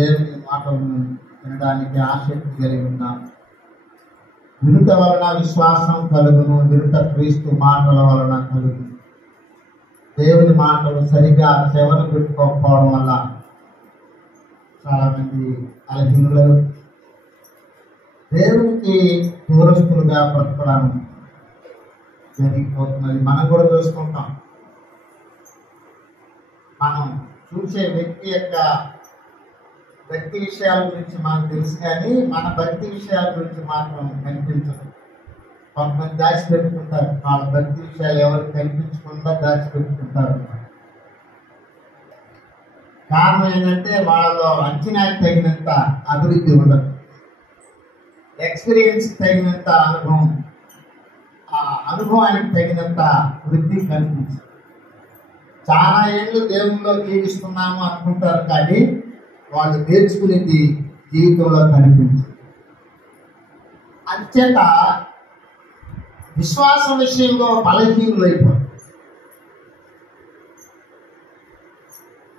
దేవుని మాటలను వినడానికి ఆసక్తి కలిగి ఉన్నాం. వినుట వలన విశ్వాసం కలుగును, వినుట క్రీస్తు మాటల వలన కలుగును. దేవుని మాటలు సరిగా చెవులు పెట్టుకోకపోవడం వల్ల చాలా మంది అలహీనులు, దేవునికి దూరస్తులుగా బ్రతకడం జరిగిపోతున్నది. మనం కూడా చూసుకుంటాం. మనం చూసే వ్యక్తి విషయాల గురించి మనకు తెలుసు, కానీ మన భక్తి విషయాల గురించి మాత్రం కనిపించదు. కొంతమంది దాచిపెట్టుకుంటారు. వాళ్ళ భక్తి విషయాలు ఎవరికి కనిపించకుండా దాచిపెట్టుకుంటారు. కారణం ఏంటంటే వాళ్ళలో అంచనాకి తగినంత అభివృద్ధి ఉండదు, ఎక్స్పీరియన్స్ తగినంత అనుభవం, ఆ అనుభవానికి తగినంత వృద్ధి కనిపించదు. చాలా ఏళ్ళు దేవుల్లో జీవిస్తున్నాము అనుకుంటారు, కానీ వాళ్ళు నేర్చుకునేది జీవితంలో కనిపించదు. అంచేత విశ్వాసం విషయంలో బలహీనులు అయిపోతారు.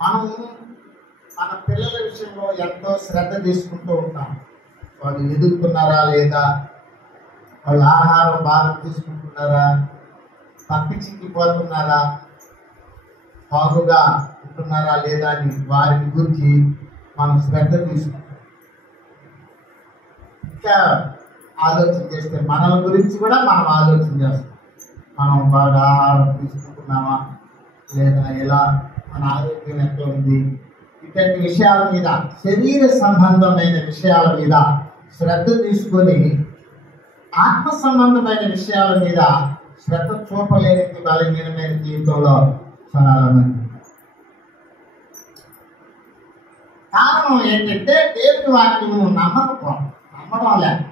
మనం మన పిల్లల విషయంలో ఎంతో శ్రద్ధ తీసుకుంటూ ఉంటాం. వాళ్ళు ఎదుగుతున్నారా లేదా, వాళ్ళు ఆహారం బాగా తీసుకుంటున్నారా, పప్పి చిక్కిపోతున్నారా, బాగుగా ఉంటున్నారా లేదా అని వారిని గురించి మనం శ్రద్ధ తీసుకుంటాం. ఇంకా ఆలోచన చేస్తే మనల గురించి కూడా మనం ఆలోచన చేస్తాం. మనం బాగా ఆహారం తీసుకుంటున్నామా లేదా, ఎలా మన ఆరోగ్యం ఎట్లా ఉంది, ఇటువంటి విషయాల మీద, శరీర సంబంధమైన విషయాల మీద శ్రద్ధ తీసుకొని ఆత్మ సంబంధమైన విషయాల మీద శ్రద్ధ చూపలేని బలహీనమైన జీవితంలో చాలా మంది. కారణం ఏంటంటే దేవుని వాక్యము నమ్మడం లేదు.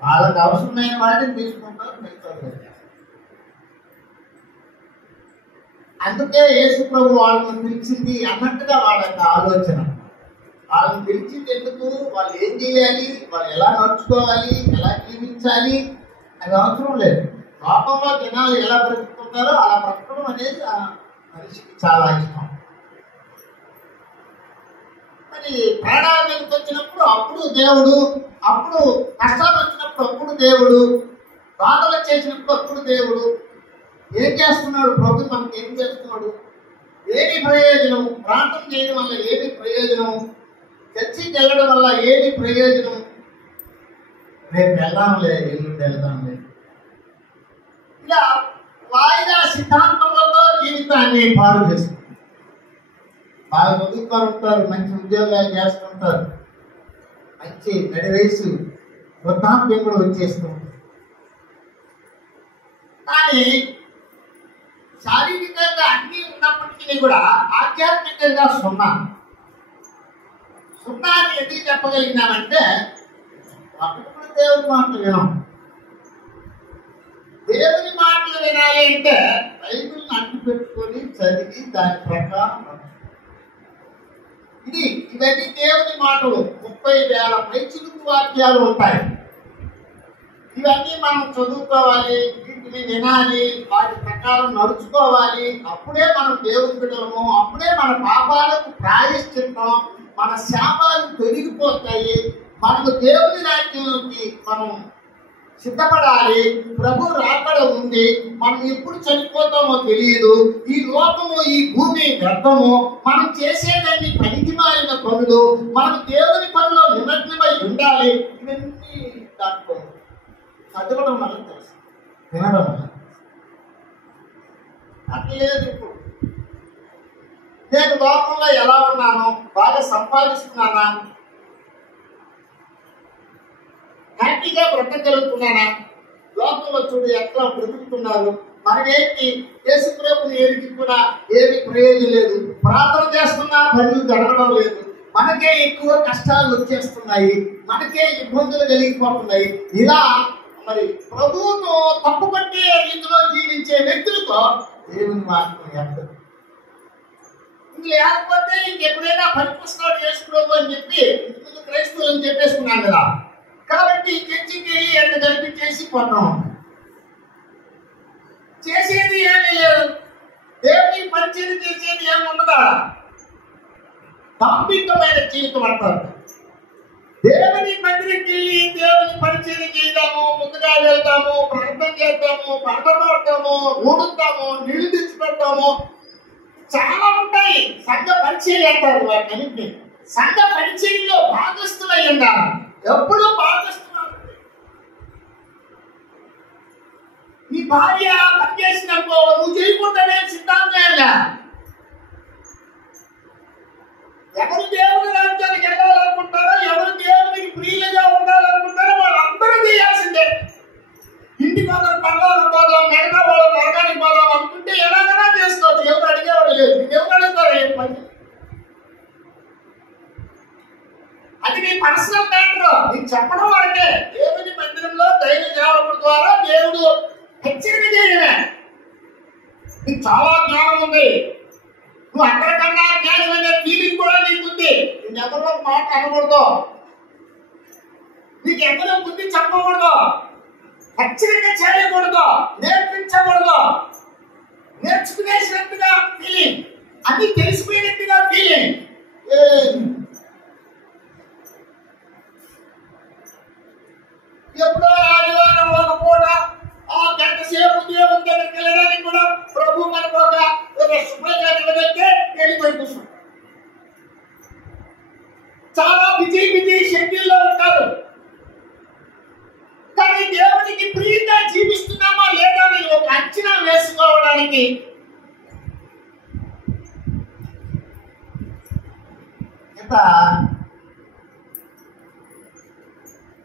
వాళ్ళకి అవసరమైన వాటిని తీసుకుంటారు, మిగతాది. అందుకే యేసు ప్రభు వాళ్ళని పిలిచింది అన్నట్టుగా వాళ్ళ యొక్క ఆలోచన. వాళ్ళని పిలిచింది ఎందుకు? వాళ్ళు ఏం చేయాలి, వాళ్ళు ఎలా నడుచుకోవాలి, ఎలా జీవించాలి అది అవసరం లేదు. లోకంలో జనాలు ఎలా బ్రతుకుతుంటారో అలా బ్రతకడం అనేది ఆ మనిషికి చాలా ఇష్టం. మరి ప్రాణాల మీదకి వచ్చినప్పుడు అప్పుడు దేవుడు, అప్పుడు కష్టాలు వచ్చినప్పుడు అప్పుడు దేవుడు, బాధలు చేసినప్పుడు అప్పుడు దేవుడు. ఏం చేస్తున్నాడు ప్రభు? మనకి ఏం చేస్తున్నాడు? ఏమి ప్రయోజనం? ప్రార్థన చేయడం వల్ల ఏమి ప్రయోజనం? చర్చికి వెళ్ళడం వల్ల ఏమి ప్రయోజనం? రేపు వెళ్దాంలే, ఎల్లుండి వెళ్దాంలే, ఇలా వాయిదా సిద్ధాంతంలో జీవితాన్ని పాడు చేస్తుంది. బాగా చదువుకొని ఉంటారు, మంచి ఉద్యోగాలు చేస్తుంటారు, మంచి నడి వయసు వృద్ధాప్యం కూడా వచ్చేస్తుంది. కానీ శారీరకంగా అన్నీ ఉన్నప్పటికీ కూడా ఆధ్యాత్మికంగా సున్నా అని ఎందుకు చెప్పగలిగినామంటే, ఒకటి కూడా దేవుని మాటలు వినాం. దేవుని మాటలు వినాలి అంటే బైబిల్ని అడ్డు పెట్టుకొని చదివి దాని ప్రకారం ఇవన్నీ దేవుని మాటలు. 30,000 పైచిలుకు వాక్యాలు ఉంటాయి. ఇవన్నీ మనం చదువుకోవాలి, వీటిని వినాలి, వాటి ప్రకారం నడుచుకోవాలి. అప్పుడే మనం దేవుని బిడ్డలము, అప్పుడే మన పాపాలకు ప్రాయశ్చిత్తం, మన శాపాలు తొలగిపోతాయి. మనకు దేవుని రాజ్యంలోకి మనం సిద్ధపడాలి. ప్రభు రాకడ ఉంది. మనం ఎప్పుడు చనిపోతామో తెలియదు. ఈ లోకము, ఈ భూమి వ్యర్థము. మనం చేసేదాన్ని పనికిమాలిన పనులు. మనం దేవుని పనిలో నిమగ్నమై ఉండాలి. ఇవన్నీ దాంట్లో చదవడం వల్ల తెలుసు, వినడం వల్ల అట్లేదు. ఇప్పుడు నేను లోకంలో ఎలా ఉన్నాను? బాగా సంపాదిస్తున్నానా? హ్యాపీగా బ్రతకగలుగుతున్నానా? లోకంలో చూడు ఎట్లా బ్రతుకుతున్నారు. మనమేంటి? యేసు ప్రభుని ఏమిటి కూడా ఏమి ప్రయోజనం లేదు. ప్రార్థన చేస్తున్నా పనులు జరగడం లేదు. మనకే ఎక్కువ కష్టాలు వచ్చేస్తున్నాయి, మనకే ఇబ్బందులు కలిగిపోతున్నాయి. ఇలా మరి ప్రభువును తప్పుపట్టే రీతిలో జీవించే వ్యక్తులతో దేవుని మాత్రం ఎక్కదు. లేకపోతే ఇంకెప్పుడైనా పనికొస్తున్నాడు యేసు ప్రభు అని చెప్పి ఇంతకుముందు క్రైస్తవులు అని చెప్పేసుకున్నాను కదా. కాబట్టి చర్చికి ఎంత కనిపించేసి పోతాం. చేసేది ఏమీ లేదు. దేవుని పరిచయం చేసేది ఏమి ఉండదా? ధార్మికమైన జీవితం అంటారు. దేవుని మందిరికి వెళ్ళి దేవుని పరిచయం చేద్దాము, ముందుగా వెళ్తాము, ప్రార్థన చేద్దాము, పాట పాడతాము, ఊడుతాము, నీళ్లు తెచ్చిపెడతాము, చాలా ఉంటాయి. సంఘ పరిచయం అంటారు వాటిని. సంఘ పరిచయంలో భాగస్థులై ఉండాలి. ఎప్పుడూ భాగస్థులు. నీ భార్య పనిచేసినప్పుడు నువ్వు చేయకుండానే సిద్ధాంతం. ఎవరు దేవుని రాజ్యానికి వెళ్ళాలనుకుంటారో, ఎవరు దేవునికి ప్రియులుగా ఉండాలనుకుంటారో వాళ్ళందరూ చేయాల్సిందే. ఇంటికి ఒకరు పనులకు పోదాం, మిగతా వాళ్ళు నరకానికి పోదాం అనుకుంటే ఎలాగైనా చేసుకోవచ్చు. ఎవరు అడిగేవాడు లేదు. ఎవరు అడుగుతారు ఏం పని? అది నీ పర్సనల్ మ్యాటర్. నీకు చెప్పడం వరకే. దేవుని మందిరంలో దైవ సేవకుడి ద్వారా దేవుడు హెచ్చరిక చేయడమే. నీకు చాలా జ్ఞానం ఉంది, నువ్వు అక్కడికన్నా జ్ఞానం అనే ఫీలింగ్ కూడా నీకుంది, నీకెవరో మాట అనకూడదు, నీకెవరో బుద్ధి చెప్పకూడదు, హెచ్చరిక చేయకూడదు, నేర్పించకూడదు. నేర్చుకునేసినట్టుగా ఫీలింగ్, అన్ని తెలిసిపోయినట్టుగా ఫీలింగ్. ఎప్పుడో ఆదివారం ఒక పూట ఆ గంట సేపు దేవుని దగ్గరికి వెళ్ళడానికి కూడా ప్రభు మనకు ఒక శుభ్రంగా నిలబెట్టే వెళ్ళిపోయి కూర్చుంటాం. చాలా బిజీ షెడ్యూల్లో ఉంటారు. కానీ దేవునికి ప్రియంగా జీవిస్తున్నామా లేదా అని ఒక అంచనా వేసుకోవడానికి ఎంత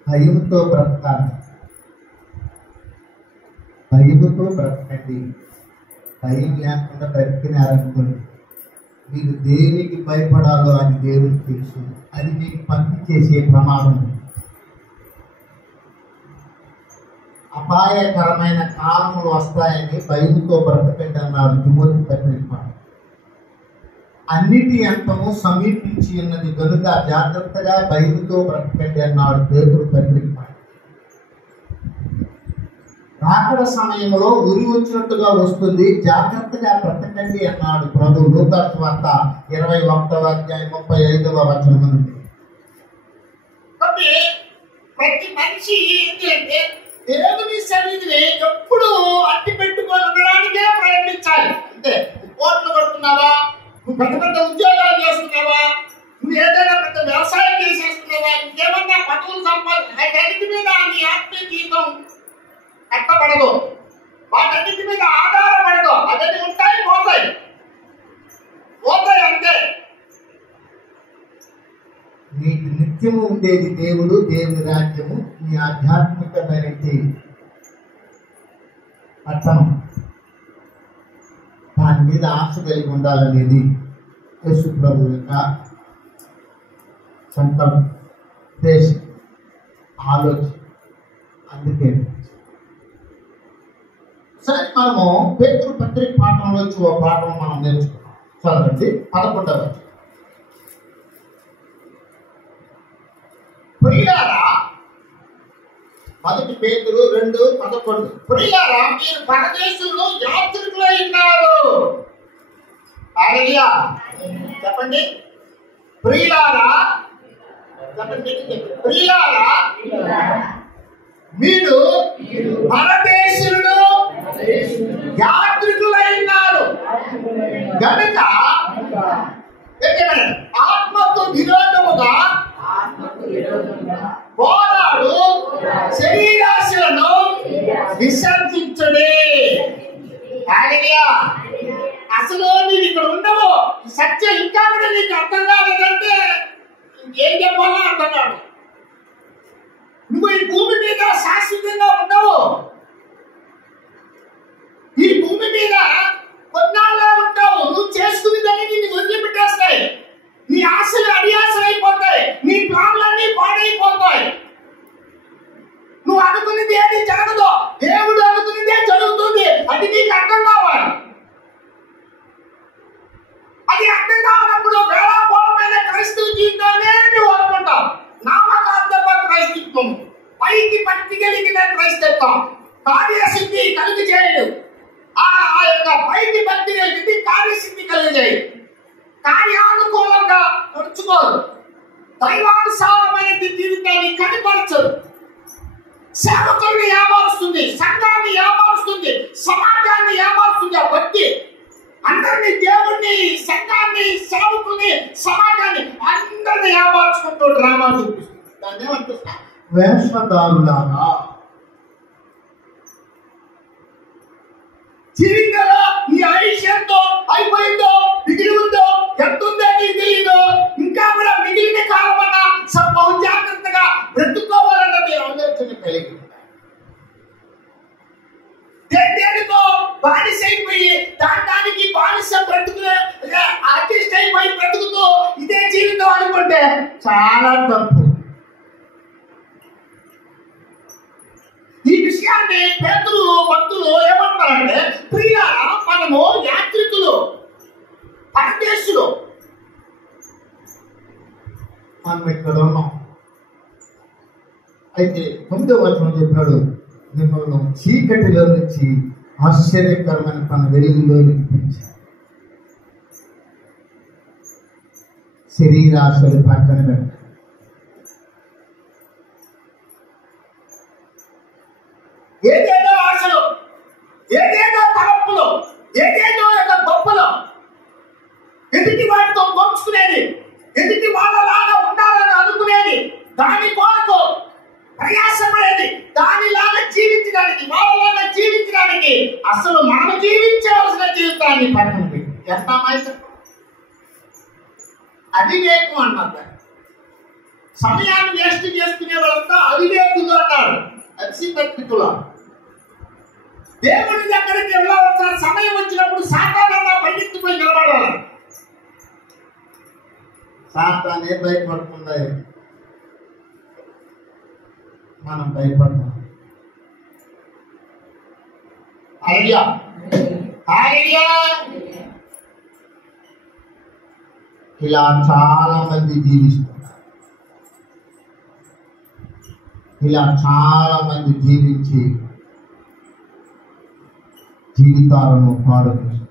భయంతో బ్రతకాలి. భయముతో బ్రతకండి. భయం లేకుండా బ్రతికినారనుకోండి, మీరు దేనికి భయపడాలో అని దేవునికి తెలుసు. అది మీకు పంపించేసే ప్రమాదం. అపాయకరమైన కాలములు వస్తాయని భయముతో బ్రతకండి అన్నాడు తిమోతి పత్రిక. అన్నిటి అంతము సమీపించి ఉన్నది కనుక జాగ్రత్తగా భయముతో బ్రతకండి అన్నాడు పేతురు పత్రిక. రాకడ సమయంలో ఉరి వచ్చినట్టుగా వస్తుంది, జాగ్రత్తగా బ్రతకండి అన్నాడు ప్రభు. లూకాసు వార్త 21వ అధ్యాయం 35వ వచనం నుండి. ప్రతి మనిషి ఏంటంటే దేవుని సన్నిధిని ఎప్పుడు అట్టి పెట్టుకొని ఉండడానికే ప్రయత్నించాలి. అంటే కోట్లు కొడుతున్నావా, నువ్వు పెద్ద పెద్ద ఉద్యోగాలు చేస్తున్నావా, నువ్వు ఏదైనా పెద్ద వ్యవసాయం చేసేస్తున్నావా, ఇంకేమన్నా పనులు వాటన్నిటి మీద నీ ఆత్మీయ జీవితం కట్టబడదు, వాటన్నిటి మీద ఆధారపడదు. అవన్నీ ఉంటాయి, పోతాయి అంతే. నీకు నిత్యము ఉండేది దేవుడు, దేవుని రాజ్యము, నీ ఆధ్యాత్మికమైన పట్టణం. దాని మీద ఆశ కలిగి ఉండాలనేది యేసు ప్రభు యొక్క సంకల్పం, ఉద్దేశం, ఆలోచన. అందుకే సరే, మనము పేతురు పత్రిక పాఠంలో ఓ పాఠం మనం నేర్చుకున్నాం. చదవండి 11వ వచనం. ప్రియులారా, 1 పేతురు 2:11. ప్రియులారా, మీరు పరదేశంలో యాత్రికులై ఉన్నారు. హల్లెలూయా చెప్పండి. ప్రియులారా చెప్పండి. ప్రియులారా, మీరు పరదేశులు యాత్రికులై ఉన్నారు గనుక ఆత్మకు విరోధముగా పోరాడు శరీరాశలను విసర్జించుడి. హల్లెలూయా. అసలు నీవు ఇక్కడ ఉండవు, సత్యం ఇంకా కూడా నీకు అర్థం కాలేదంటే ఇంకేం చెప్పాలో అర్థం కాదు. నువ్వు ఈ భూమి మీద శాశ్వతంగా ఉండవు. ఈ భూమి మీద కొన్నాళ్ళే ఉంటావు. నువ్వు చేసుకునేదాన్ని నిన్ను వదిలిపెట్టేస్తాయి. నీ ఆశలు అడియాసలు అయిపోతాయి, నీ ప్లాన్లన్నీ పాడైపోతాయి. నువ్వు అనుకునేది ఏది జరగదు, దేవుడు అనుకునేదే జరుగుతుంది. అది నీకు అర్థం కావాలి. అది అర్థం కావాలప్పుడు వేళాకోళమైన క్రైస్తవ జీవితాన్ని నువ్వు అనుకుంటావు. నామకార్థ క్రైస్తవం, పైకి పట్టి కలిగిన క్రైస్తవం కార్యసిద్ధి కలిగి చేయడు. ఆ యొక్క పైకి పట్టి కలిగింది కార్యసిద్ధి కలిగి చేయడు. కార్యానుకూలంగా నడుచుకోరు, దైవానుసారమైన జీవితాన్ని కనిపరచరు. సేవకుల్ని ఏమారుస్తుంది, సంఘాన్ని ఏమారుస్తుంది, సమాజాన్ని ఏమారుస్తుంది. ఆ భక్తి అందరినీ, దేవుణ్ణి, సంఘాన్ని, సేవకుల్ని, సమాజాన్ని అందరినీ ఏమార్చుకుంటూ డ్రామా చూపిస్తుంది. దాన్ని ఏమంటున్నా? వేషధారులాగా. జీవితంలో ఈ ఆయుష్యంతో అయిపోయిందో, మిగిలి ఉందో, ఎంత ఉందో నీకు తెలియదు. ఇంకా కూడా మిగిలిన కాలం అన్నా బహు జాగ్రత్తగా బ్రతుకోవాలన్నది ఆలోచన కలిగి దేనికో బానిస అయిపోయి దానికి బానిస బ్రతుకునే అడ్జస్ట్ అయిపోయి బ్రతుకుతూ ఇదే జీవితం అనుకుంటే చాలా తప్పు. ఈ విషయాన్ని పేతురు భక్తులు ఏమంటారంటే, ప్రియులారా, మనము యాత్రికులు, పరదేశులు, మనం ఇక్కడ ఉన్నాం. అయితే 9వ వచనం చెప్పినాడు, మిమ్మల్ని చీకటిలో నుంచి ఆశ్చర్యకరమైన తన వెలుగులో నిలిపించాడు. శరీరాశలు పక్కన పెట్టాడు. ఏదేదో ఆశలు, ఏదేదో తలపులు, ఏదేదో యొక్క గొప్పలు, ఎదుటి వాటితో పంచుకునేది, ఎదుటి వాళ్ళలాగా ఉండాలని అనుకునేది, దాని కొరకు ప్రయాసపడేది, దానిలాగా జీవించడానికి, వాళ్ళలాగా జీవించడానికి అసలు మనం జీవించవలసిన జీవితాన్ని పక్కన పెట్టి ఎంత అమాయకం. అవివేకం అన్నారు. సమయాన్ని వేస్ట్ చేసుకునే వాళ్ళంతా అవివేకులు అన్నారు. అతిశక్తులు. దేవుడి దగ్గరికి వెళ్ళవలసిన సమయం వచ్చినప్పుడు సాతానంగా పరిగెత్తిపోయి నిలబడాలి. సాతానే భయపడకుండా మనం భయపడతాం. హల్లెలూయా, హల్లెలూయా. ఇలా చాలా మంది జీవిస్తున్నారు. ఇలా చాలా మంది జీవించి జీవితాలను పాడు చేస్తారు.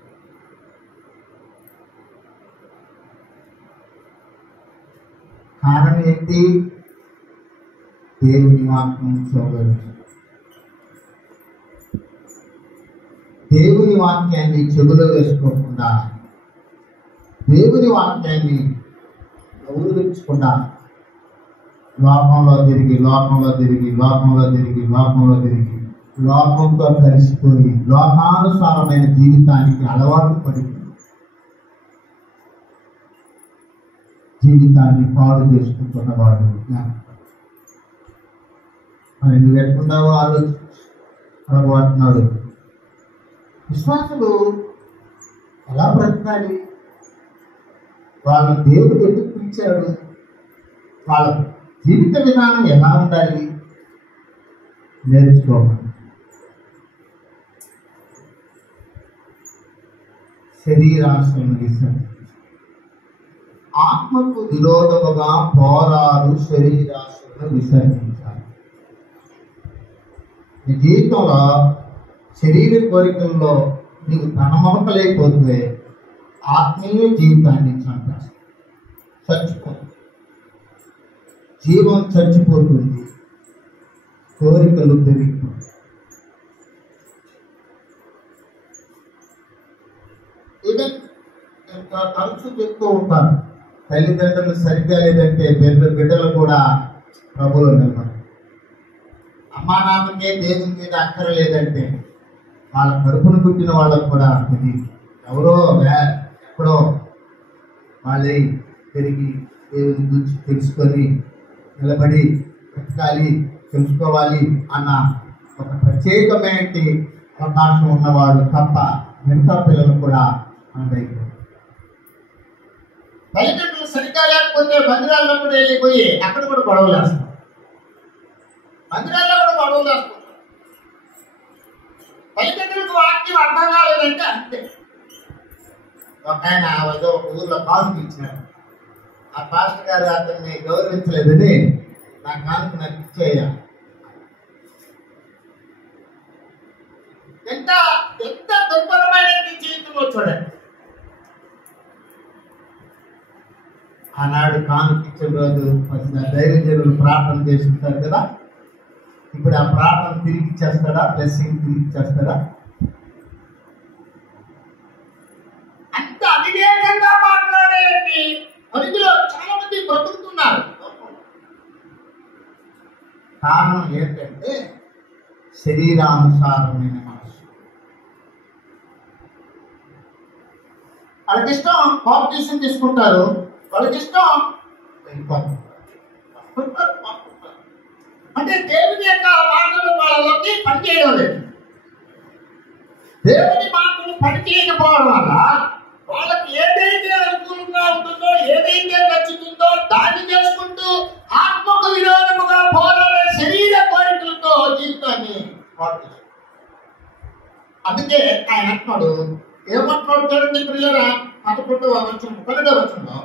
కారణం ఏంటి? దేవుని వాక్యం చదవరు. దేవుని వాక్యాన్ని చెవులో వేసుకోకుండా, దేవుని వాక్యాన్ని గౌరవించకుండా లోకంలో తిరిగి లోకంతో కలిసిపోయి లోకానుసారమైన జీవితానికి అలవాటు పడి జీవితాన్ని పాడు చేసుకుంటున్నవాడు. మరి నువ్వు ఎట్టున్నావో ఆలోచించుకుంటున్నాడు. విశ్వాసులు ఎలా బ్రతకాలి? వాళ్ళ దేవుడు ఎందుకు పిలిచాడు? వాళ్ళ జీవిత విధానం ఎలా ఉండాలి? నేర్చుకోవాలి. శరీరాశలను విసర్జించాలి. ఆత్మకు విరోధముగా పోరాడు శరీరాశలను విసర్జించాలి. నీ జీవితంలో శరీర కోరికల్లో నీకు తనమొకలేకపోతే ఆత్మీయ జీవితాన్ని చంపేస్తావు. చచ్చిపోతుంది. జీవం చచ్చిపోతుంది. కోరికలు పెరిగిపోతాయి. ఇది తరచు చెప్తూ ఉంటాను. తల్లిదండ్రులు సరిగ్గా లేదంటే బిడ్డలు కూడా ప్రభువులో నిలబడతారు. అమ్మా నాన్నకే దేవుని మీద అక్కర లేదంటే వాళ్ళ కడుపును పుట్టిన వాళ్ళకు కూడా ఇది ఎవరో ఎక్కడో వాళ్ళే పెరిగి దేవుని గురించి తెలుసుకొని నిలబడి బ్రతకాలి, తెలుసుకోవాలి అన్న ఒక ప్రత్యేకమైన అవకాశం ఉన్నవాడు తప్ప మిగతా పిల్లలు కూడా అందైపోయి తల్లిదండ్రులు సరిగ్గా లేకపోతే మందిరాల్లో కూడా వెళ్ళిపోయి అక్కడ కూడా గొడవలు వేస్తారు. మందిరాల్లో కూడా గొడవలు వేస్తారు. తల్లిదండ్రులకు వాక్యం అర్థం కాలేదంటే అంతే. ఒక ఆయన ఏదో ఒక ఊళ్ళో కానుక ఇచ్చినాడు. ఆ పాస్టర్ గారు అతన్ని గౌరవించలేదని నా కానుక నాకు ఇచ్చేయ. ఎంత దుర్భరమైన జీవితంలో చూడండి. ఆనాడు కానుకిచ్చే రోజు దైవజనులు ప్రార్థన చేస్తుంటారు కదా, ఇప్పుడు ఆ ప్రార్థన తిరిగి ఇచ్చేస్తాడా? బ్లెస్సింగ్ తిరిగి ఇచ్చేస్తాడా? అంత అవివేకంగా మాట్లాడేది పరిధిలో చాలా మంది బ్రతుకుతున్నారు. కారణం ఏంటంటే శరీరానుసారమైన మనసు. వాళ్ళకి ఇష్టం బాప్టిజం తీసుకుంటారు, వాళ్ళకి ఇష్టం అంటే దేవుని యొక్క మాటలు వాళ్ళకి పనిచేయడం లేదు. దేవుని మాటలు పనిచేయకపోవడం వల్ల వాళ్ళకి ఏదైతే అనుకూలంగా ఉంటుందో, ఏదైతే నచ్చుతుందో దాన్ని చేసుకుంటూ ఆత్మకు విరోధముగా పోరాడే శరీర కోరికలతో జీవితాన్ని పాటిస్తారు. అందుకే ఆయన అంటున్నాడు, ఏమంటున్నాడు చూడండి ప్రియులారా, 11వ వచనం 12వ వచనంలో,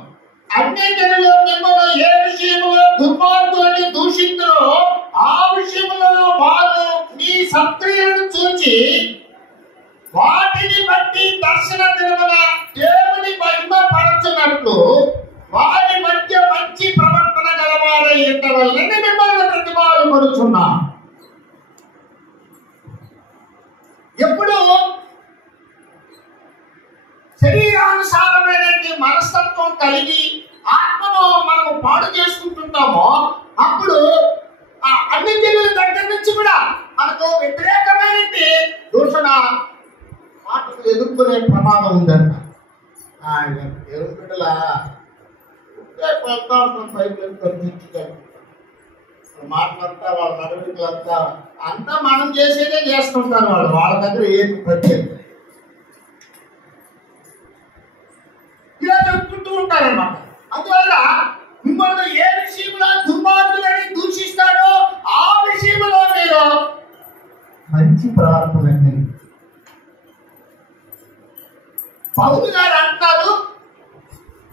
అన్ని జనులు మిమ్మల్ని ఏ విషయంలో దుర్మార్గులని దూషించురో ఆ విషయంలో వారు మీ సత్క్రియలను చూచి వాటిని బట్టి దర్శన దినమున దేవుని మహిమపరచునట్లు వారి మధ్య మంచి ప్రవర్తన గలవారై ఉండవలెనని మిమ్మల్ని ప్రతిపాదనపరుచున్నా. ఎప్పుడు శరీరానుసారమైన మనస్తత్వం కలిగి ఆత్మను మనము పాడు చేసుకుంటుంటామో అప్పుడు ఆ అన్ని జనుల దగ్గర నుంచి కూడా మనకు వ్యతిరేకమైన దూషణ మాటలు ఎదుర్కొనే ప్రమాదం ఉందంట. ఎవరి బిడ్డల మాటలంతా వాళ్ళ నడవడికలంతా అంతా మనం చేసేదే చేస్తుంటారు. వాళ్ళ దగ్గర ఏది ప్రత్యేకత ఇలా చెప్పుకుంటూ ఉంటారన్నమాట. అందువల్ల మిమ్మల్ని ఏ విషయంలో దుర్మార్గులని దూషిస్తారో ఆ విషయంలో మీరు మంచి ప్రవర్తన. పౌలు గారు అంటారు,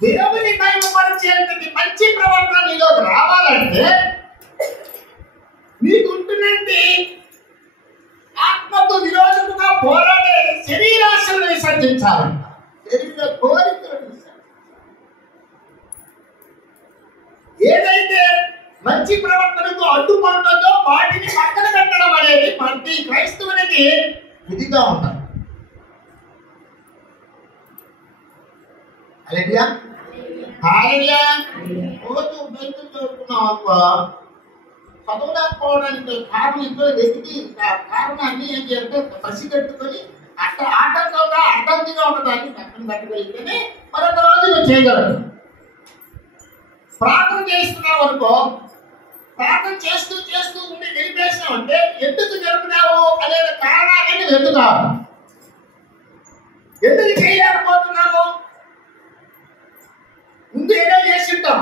దేవుని మహిమపరిచేంతటి మంచి ప్రవర్తన నీలో రావాలంటే మీకు ఉంటున్నది ఆత్మకు విరోధముగా పోరాడే శరీరాశలను విసర్జించాలంట. శరీర కోరికలను ఏదైతే మంచి ప్రవర్తనకు అడ్డుపడుతుందో వాటిని పక్కన పెట్టడం అనేది ప్రతి క్రైస్తవునికి విధిగా ఉంటారు. రోజు బైబిల్ చదువుకున్నాం అనుకో, చదవలేకపోవడానికి కారణం ఇంట్లో వెతికి కారణాన్ని ఏం చేయాలంటే పసిగట్టుకొని ఆటంకంగా అడ్డంకిగా ఉన్నదాన్ని పక్కన పెట్టగలిగితేనే మరొక రోజు నువ్వు చేయగలరు. ప్రార్థన చేస్తున్నావు అనుకో, ప్రార్థన చేస్తూ చేస్తూ ఉండి నిలిపేసినావు అంటే ఎందుకు జరుపుతున్నావు అనే కారణాన్ని వెతుకుతావు. ఎందుకు చేయలేకపోతున్నావు? ముందు ఏదో చేసి ఉంటాం,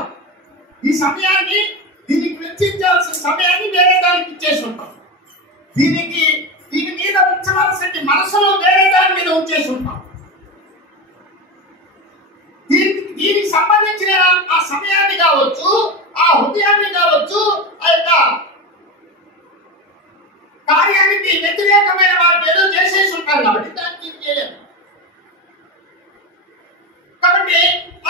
ఈ సమయాన్ని దీనికి వెచ్చించాల్సిన సమయాన్ని వేరే దానికి ఇచ్చేసి ఉంటాం, దీని మీద ఉంచవలసిన మనసులో వేరే దాని మీద ఉంచేసి ఉంటాం. దీనికి సంబంధించిన ఆ సమయాన్ని కావచ్చు, ఆ హృదయాన్ని కావచ్చు, ఆ యొక్క కార్యానికి వ్యతిరేకమైన వాటిని ఏదో చేసేసి ఉంటారు కాబట్టి దానికి ఏం చేయలేదు. కాబట్టి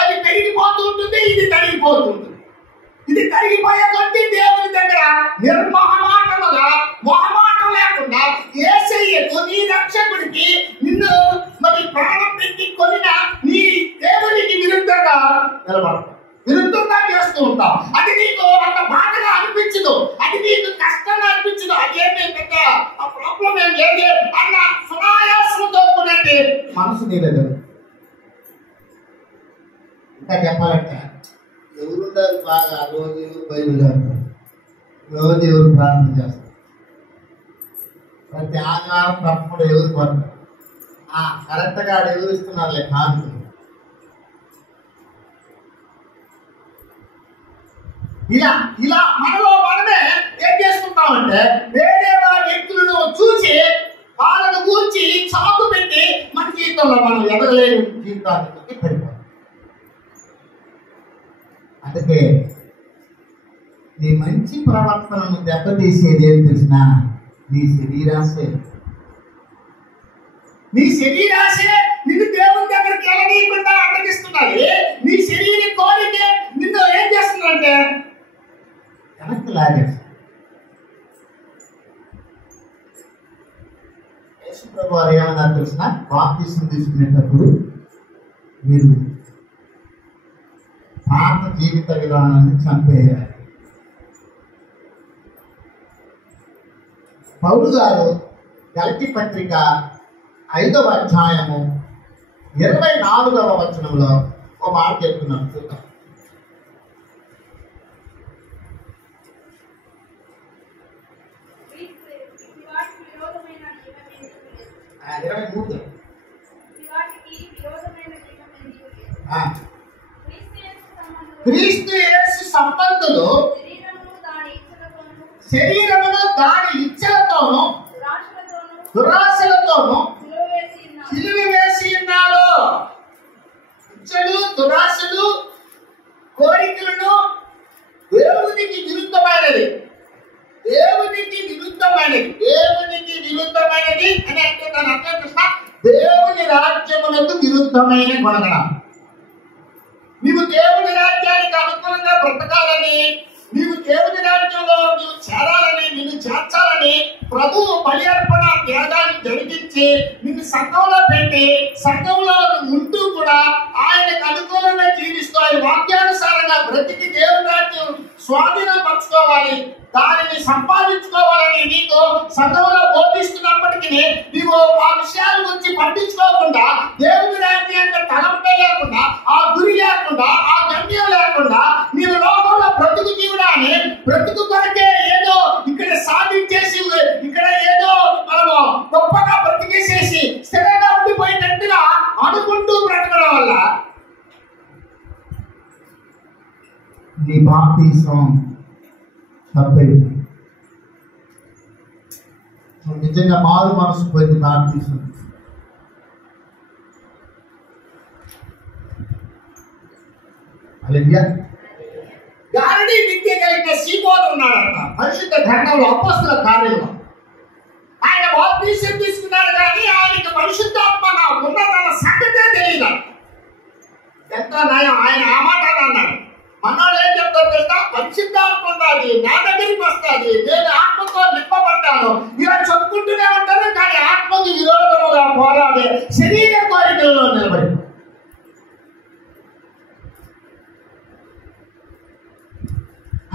అది పెరిగిపోతూ ఉంటుంది, ఇది తరిగిపోతూ ఉంటుంది. ఇది తరిగిపోయే కొద్దీ దేవుని దగ్గర నిర్మోహమాటముగా మొహమాటం లేకుండా యేసయ్యకు నీ రక్షకుడికి నిన్ను మరి ప్రాణం పెట్టి కొనిన నీ దేవునికి విరుద్ధంగా నిలబడతావు, విరుద్ధంగా చేస్తూ ఉంటావు. అది నీకు అంత బాధగా అనిపించదు, అది నీకు కష్టంగా అనిపించదు, అదేంటి పెద్ద ఆ ప్రాబ్లం ఏం లేదు అన్న సునాయాసంతో కూడినట్టు మనసు నీ దగ్గర. ఇంకా చెప్పాలంటే ఎవరుంటారు బాగా రోజు ఎవరు బైబిల్ చదువుతారు, రోజు ఎవరు ప్రార్థన చేస్తారు, ప్రతి ఆదివారం తప్పుడు ఎవరు పడతారు, కరెక్ట్గా ఆడ ఎవరు ఇస్తున్నారులే కాదు. ఇలా మనలో మనమే ఏం చేసుకుంటామంటే వేరే వ్యక్తులను చూసి వాళ్ళను కూర్చి చాకు పెట్టి మన జీవితంలో మనం ఎదగలేని జీవితానికి పడిపోతాం. అందుకే నీ మంచి ప్రవర్తనను దెబ్బతీసేది ఏం తెలిసిన నీ శరీరాశే. నీ శరీరాశే నిన్ను దేవుని దగ్గరికి వెళ్ళనీయకుండా అడ్డగిస్తున్నాయి. నీ శరీర కోరికే నిన్ను అంటే వెనక్కి లాగేసి యేసుప్రభు వారు ఏమన్నారు తెలిసిన, బాప్తిసం తీసుకునేటప్పుడు మీరు పాత జీవిత విధానాన్ని చంపేయాలి. పౌలు గారు గలతీ పత్రిక 5వ అధ్యాయము 24వ వచనంలో ఒక మాట చెప్తున్నాను, చూద్దాం. 23. క్రీస్తు యేసు సంబంధులు శరీరమును దాని ఇచ్చలతోనూ దురాశలతోనూ సిలువ వేసి ఉన్నారు. ఇచ్చలు, దురాశలు, కోరికలను దేవునికి విరుద్ధమైనది, దేవునికి విరుద్ధమైనది, దేవునికి విరుద్ధమైనది అని అంటే దాని అర్థం కృష్ణ, దేవుని రాజ్యమునకు విరుద్ధమైన గుణగణం. నీవు దేవుని రాజ్యానికి అనుకూలంగా బ్రతకాలని, నీవు దేవుని రాజ్యంలో నీవు చేరాలని, నిన్ను చేర్చాలని ప్రభువు బలి అర్పణ త్యాగాన్ని జరిగించి నిన్ను సంఘంలో పెట్టి సంఘంలో ఉంటూ కూడా ఆయనకు అనుకూలంగా జీవిస్తూ ఆయన వాక్యానుసారంగా బ్రతికి దేవుని రాజ్యం స్వాధీనం పరచుకోవాలి, దానిని సంపాదించుకోవాలని నీకు సంఘంలో బోధిస్తున్నప్పటికీ నీవు ఆ విషయాల గురించి పట్టించుకోకుండా, దేవుని రాజ్యానికి తలంపే లేకుండా, ఆ గురి లేకుండా, ఆ గమ్యం లేకుండా నీవు లోకంలో బ్రతుకు జీవుడాన్ని బ్రతుకు కొరకే ఏదో ఇక్కడ సాధించేసి, ఇక్కడ ఏదో మనము గొప్పగా బ్రతికేసేసి స్థిరంగా ఉండిపోయినట్టుగా అనుకుంటూ బ్రతకడం వల్ల నీ బాప్తిసం తప్పైంది. నిజంగా మారు మనసు పోయింది బాప్తిసం. గారడీ విద్య కలిగిన సీమోను ఉన్నాడట పరిశుద్ధ గ్రంథంలో అపోస్తలుల కార్యంలో. ఆయన బాప్తిసం తీసుకున్నాడు కానీ ఆయనకి పరిశుద్ధాత్మ ఉన్నదన్న సంగతే తెలియదు. ఎంత నయం, ఆయన ఆ మాట అన్నాడు. మనోళ్ళు ఏం చెప్తారు తెలుసా, పరిశుద్ధాత్మ ఉన్నది, నా దగ్గరికి వస్తుంది, నేను ఆత్మతో నింపబడ్డాను ఇలా చెప్పుకుంటూనే ఉంటారు. కానీ ఆత్మకు విరోధముగా పోరాడే శరీర కోరికల్లో నిలబడి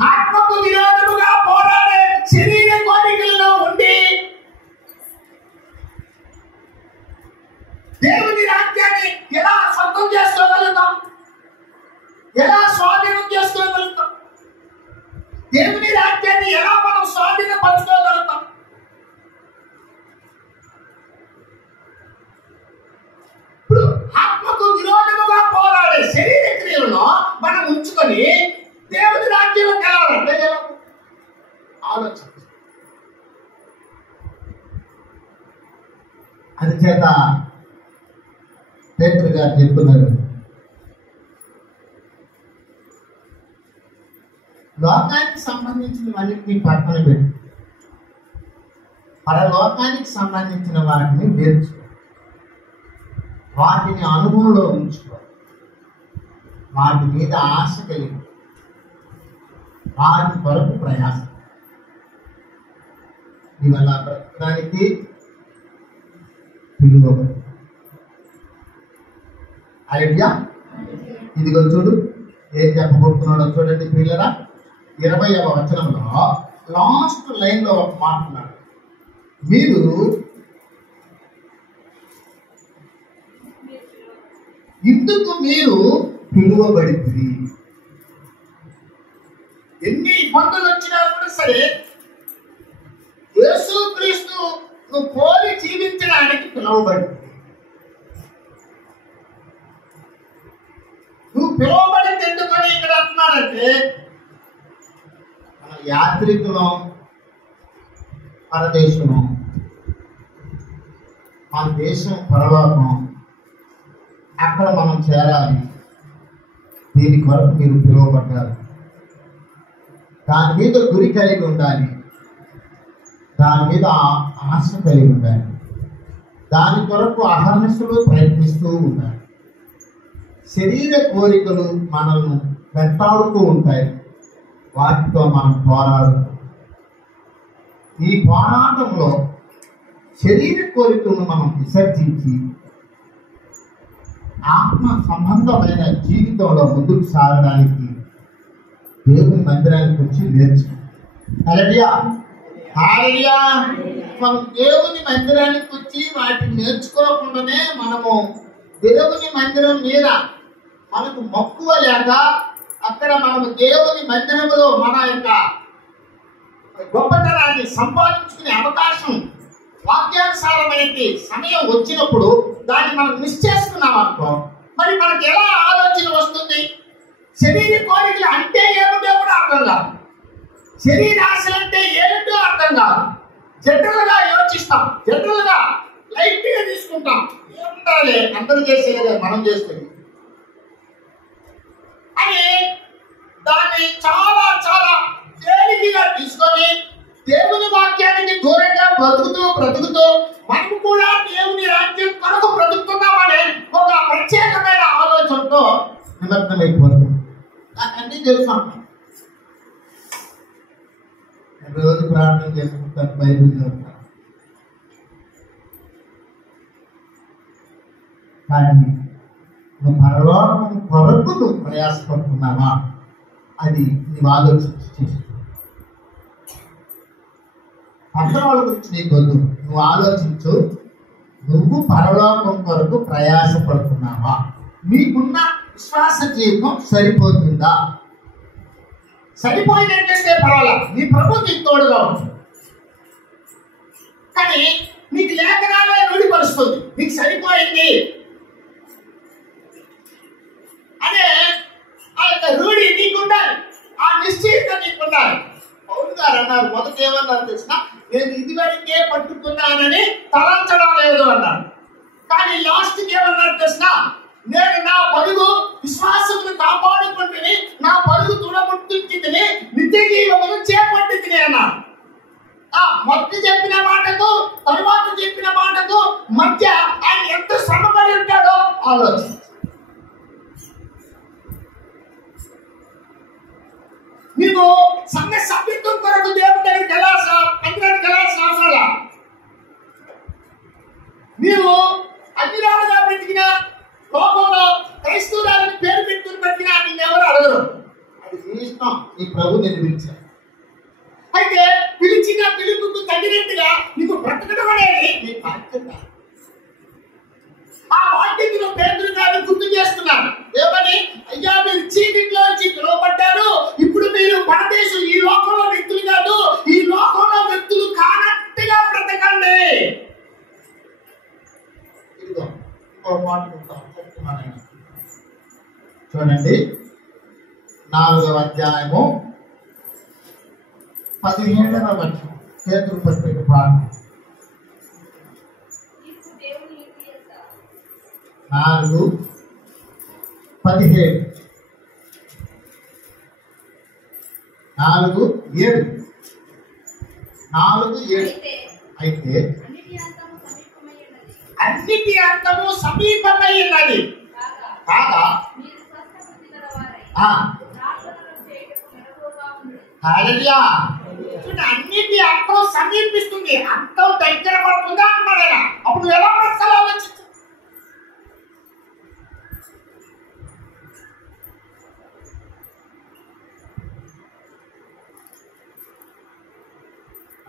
ఆత్మకు విరోధముగా పోరాడే శరీర కోరికల్లో ఉండి దేవుని రాజ్యాన్ని ఎలా సొంతం చేసుకోగలుగుతాం, ఎలా స్వాధీనం చేసుకోగలుగుతాం, దేవుని రాజ్యాన్ని ఎలా మనం స్వాధీనపరచుకోగలుగుతాం? ఇప్పుడు ఆత్మకు విరోధముగా పోరాడే శరీర క్రియలను మనం ఉంచుకొని దేవుని రాజ్యంలోకి వెళ్ళాలంటే ఆలోచన. అందుచేత పేతురు గారు చెప్తున్నారు, లోకానికి సంబంధించినవన్నిటినీ పక్కన పెట్టు, పరలోకానికి సంబంధించిన వాటిని నేర్చుకో, వాటిని అనుభవంలో ఉంచుకో, వాటి మీద ఆశ కలిగి వాటి కొరకు ప్రయాసం. నీవల్ల బ్రతకడానికి పిలువబడి ఐడియా. ఇదిగో చూడు ఏం చెప్పబోతున్నాడో చూడండి పిల్లరా. 20వ వచనంలో లాస్ట్ లైన్లో ఒక మాట ఉన్నాడు, మీరు ఇందుకు మీరు పిలువబడింది. ఎన్ని ఇబ్బందులు వచ్చినా కూడా సరే యేసుక్రీస్తు నువ్వు పోలి జీవించడానికి పిలువబడింది. నువ్వు పిలువబడింది ఎందుకని ఇక్కడ అంటున్నాడంటే, మన యాత్రికులం, పరదేశము, మన దేశం పరలోకం, అక్కడ మనం చేరాలి. దీని కొరకు మీరు పిలువబడ్డారు. దాని మీద గురి కలిగి ఉండాలి, దాని మీద ఆశ కలిగి ఉండాలి, దాని కొరకు అహర్నిశలు ప్రయత్నిస్తూ ఉండాలి. శరీర కోరికలు మనల్ని వెంటాడుతూ ఉంటాయి. వాటితో మనం పోరాడు. ఈ పోరాటంలో శరీర కోరికలను మనం విసర్జించి ఆత్మ సంబంధమైన జీవితంలో ముందుకు సాగడానికి దేవుని మందిరానికి వచ్చి నేర్చుకో. హల్లెలూయా, హల్లెలూయా. మనం దేవుని మందిరానికి వచ్చి వాటిని నేర్చుకోకుండానే మనము దేవుని మందిరం మీద మనకు మక్కువ లేక అక్కడ మనము దేవుని మందిరంలో మన యొక్క గొప్పతనాన్ని సంపాదించుకునే అవకాశం వాక్యానుసారమైన సమయం వచ్చినప్పుడు దాన్ని మనం మిస్ చేసుకున్నాం అనుకో, మరి మనకి ఎలా ఆలోచన వస్తుంది? శరీర కోరికలు అంటే ఏమిటో కూడా అర్థం కాదు, శరీర ఆశలు అంటే ఏమిటో అర్థం కాదు. జనరల్గా యోచిస్తాం, జనరల్గా లైట్గా తీసుకుంటాం. ఏముండాలి, అందరూ చేసేది మనం చేస్తుంది అని దాన్ని చాలా చాలా తేలికగా తీసుకొని దేవుని వాక్యానికి దూరంగా బ్రతుకుతూ మనం కూడా దేవుని రాజ్యం కొరకు బ్రతుకుతున్నామనే ఒక ప్రత్యేకమైన ఆలోచనతో నిమగ్నమైపోతుంది. నాకు అన్నీ తెలుసు అంటాను. నేను రోజు ప్రార్థన చేసుకుంటాను, బైబిల్ చదువుతాను. కానీ నువ్వు పరలోకం కొరకు నువ్వు ప్రయాసపడుతున్నావా? అది నువ్వు ఆలోచించి చేసుకో. పక్కన వాళ్ళ గురించి నీకు వద్దు, నువ్వు ఆలోచించు. నువ్వు పరలోకం కొరకు ప్రయాసపడుతున్నావా? నీకున్న విశ్వాస జీవితం సరిపోతుందా? సరిపోయినట్లయితే పర్వాలా, నీ ప్రభు నీకు తోడుగా ఉంటుంది. కానీ నీకు లేఖనాలే రూఢిపరుస్తుంది, నీకు సరిపోయింది అనే ఆ యొక్క రూఢి నీకుండాలి, ఆ నిశ్చయిత నీకుండాలి. పౌలు గారు అన్నారు, మొదట ఏమన్నారు తెలిసిన, నేను ఇదివరకే పట్టుకున్నానని తలంచడం లేదు అన్నాడు. కానీ లాస్ట్కి ఏమన్నారు తెలిసిన, నేను నా పరుగు విశ్వాసమును కాపాడుకుంటుని నా పరుగు తుడముట్టించితిని, నిత్య జీవమును చేపట్టితిని అన్నాడు. ఆ మొదటి చెప్పిన మాటకు తరువాత చెప్పిన మాటకు మధ్య ఆయన ఎంత శ్రమపడి ఉంటాడో ఆలోచన. నీవు సంఘ సభ్యత్వం కొరకు దేవుడి దగ్గరికి వెళ్ళాల్సిన అవసరం. నీవు అన్యురాలుగా బ్రతికిన లోకంలో క్రైస్తవురాలని పేరు పెట్టుకుని బ్రతికినా నిన్నెవరు అడగరు. అది నీ ఇష్టం, నీ ప్రభు నేను పిలిచాను. అయితే పిలిచిన పిలుపుకు తగినట్టుగా నీకు బ్రతకడం అనేది నీ బాధ్యత. ఆ బాధ్యతను పేదలు గారు గుర్తు చేస్తున్నారు. ఏమని? అయ్యా, మీరు చీకటిలోంచి పిలువబడ్డారు, ఇప్పుడు మీరు పరదేశం, ఈ లోకంలో వ్యక్తులు కాదు, ఈ లోకంలో వ్యక్తులు కానట్టుగా బ్రతకండి. ఇదిగో ఇంకో మాట చెప్తున్నాను, చూడండి. 4వ అధ్యాయము 17వ వచనం, చేతులు పట్టుకు ప్రార్థన. 4:17 అయితే అన్నిటి అంతము సమీపమైనది కాగా హల్లెలూయా. అన్నిటి అంతం సమీపిస్తుంది, అంతం దగ్గర పడుతుందా అన్నాడు ఆయన. అప్పుడు ఎలా ప్రశ్నలు ఆలోచించు.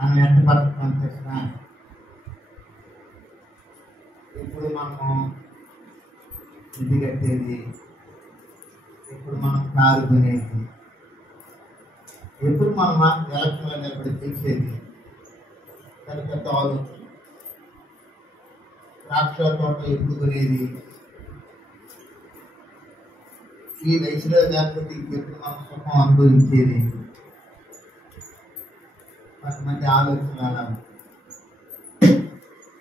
మనం ఎంత బతుకుతాం తెలిసిన, ఎప్పుడు మనము ఇది కట్టేది, ఎప్పుడు మనం కారు కొనేది, ఎప్పుడు మనం ఎలక్షన్లు అనేప్పుడు తెలిసేది, పెద్ద పెద్ద ఆలోచన. ద్రాక్ష తోట ఎప్పుడు కొనేది, ఈ వయసులో కాకపోతే ఎప్పుడు మనం సుఖం అనుభవించేది, కొంతమంది ఆలోచన అలా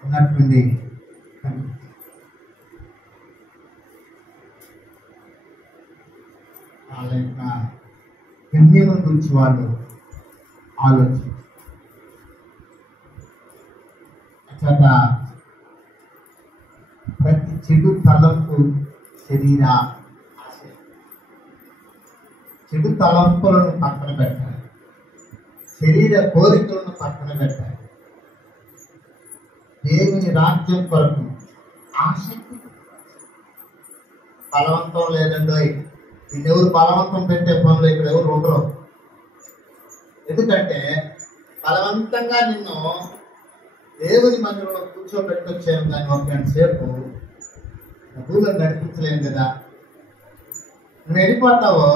ఉన్నట్టుండి వాళ్ళ యొక్క గమ్యం గురించి వాళ్ళు ఆలోచన. అచ్చట ప్రతి చెడు తలంపు శరీర ఆశ. చెడు తలంపులను పక్కన పెట్టాలి, శరీర కోరికలను పక్కన పెట్టాలి, దేవుని రాజ్యం కొరకు ఆసక్తి. బలవంతం లేదండి, ఎవరు బలవంతం పెట్టే పనులు ఇక్కడ ఎవరు ఉండరు. ఎందుకంటే బలవంతంగా నిన్ను దేవుని మందిరంలో కూర్చోబెట్టొచ్చాను, కానీ ఒక గంట సేపు డబ్బులు నడిపించలేము కదా. నువ్వు వెళ్ళిపోతావో,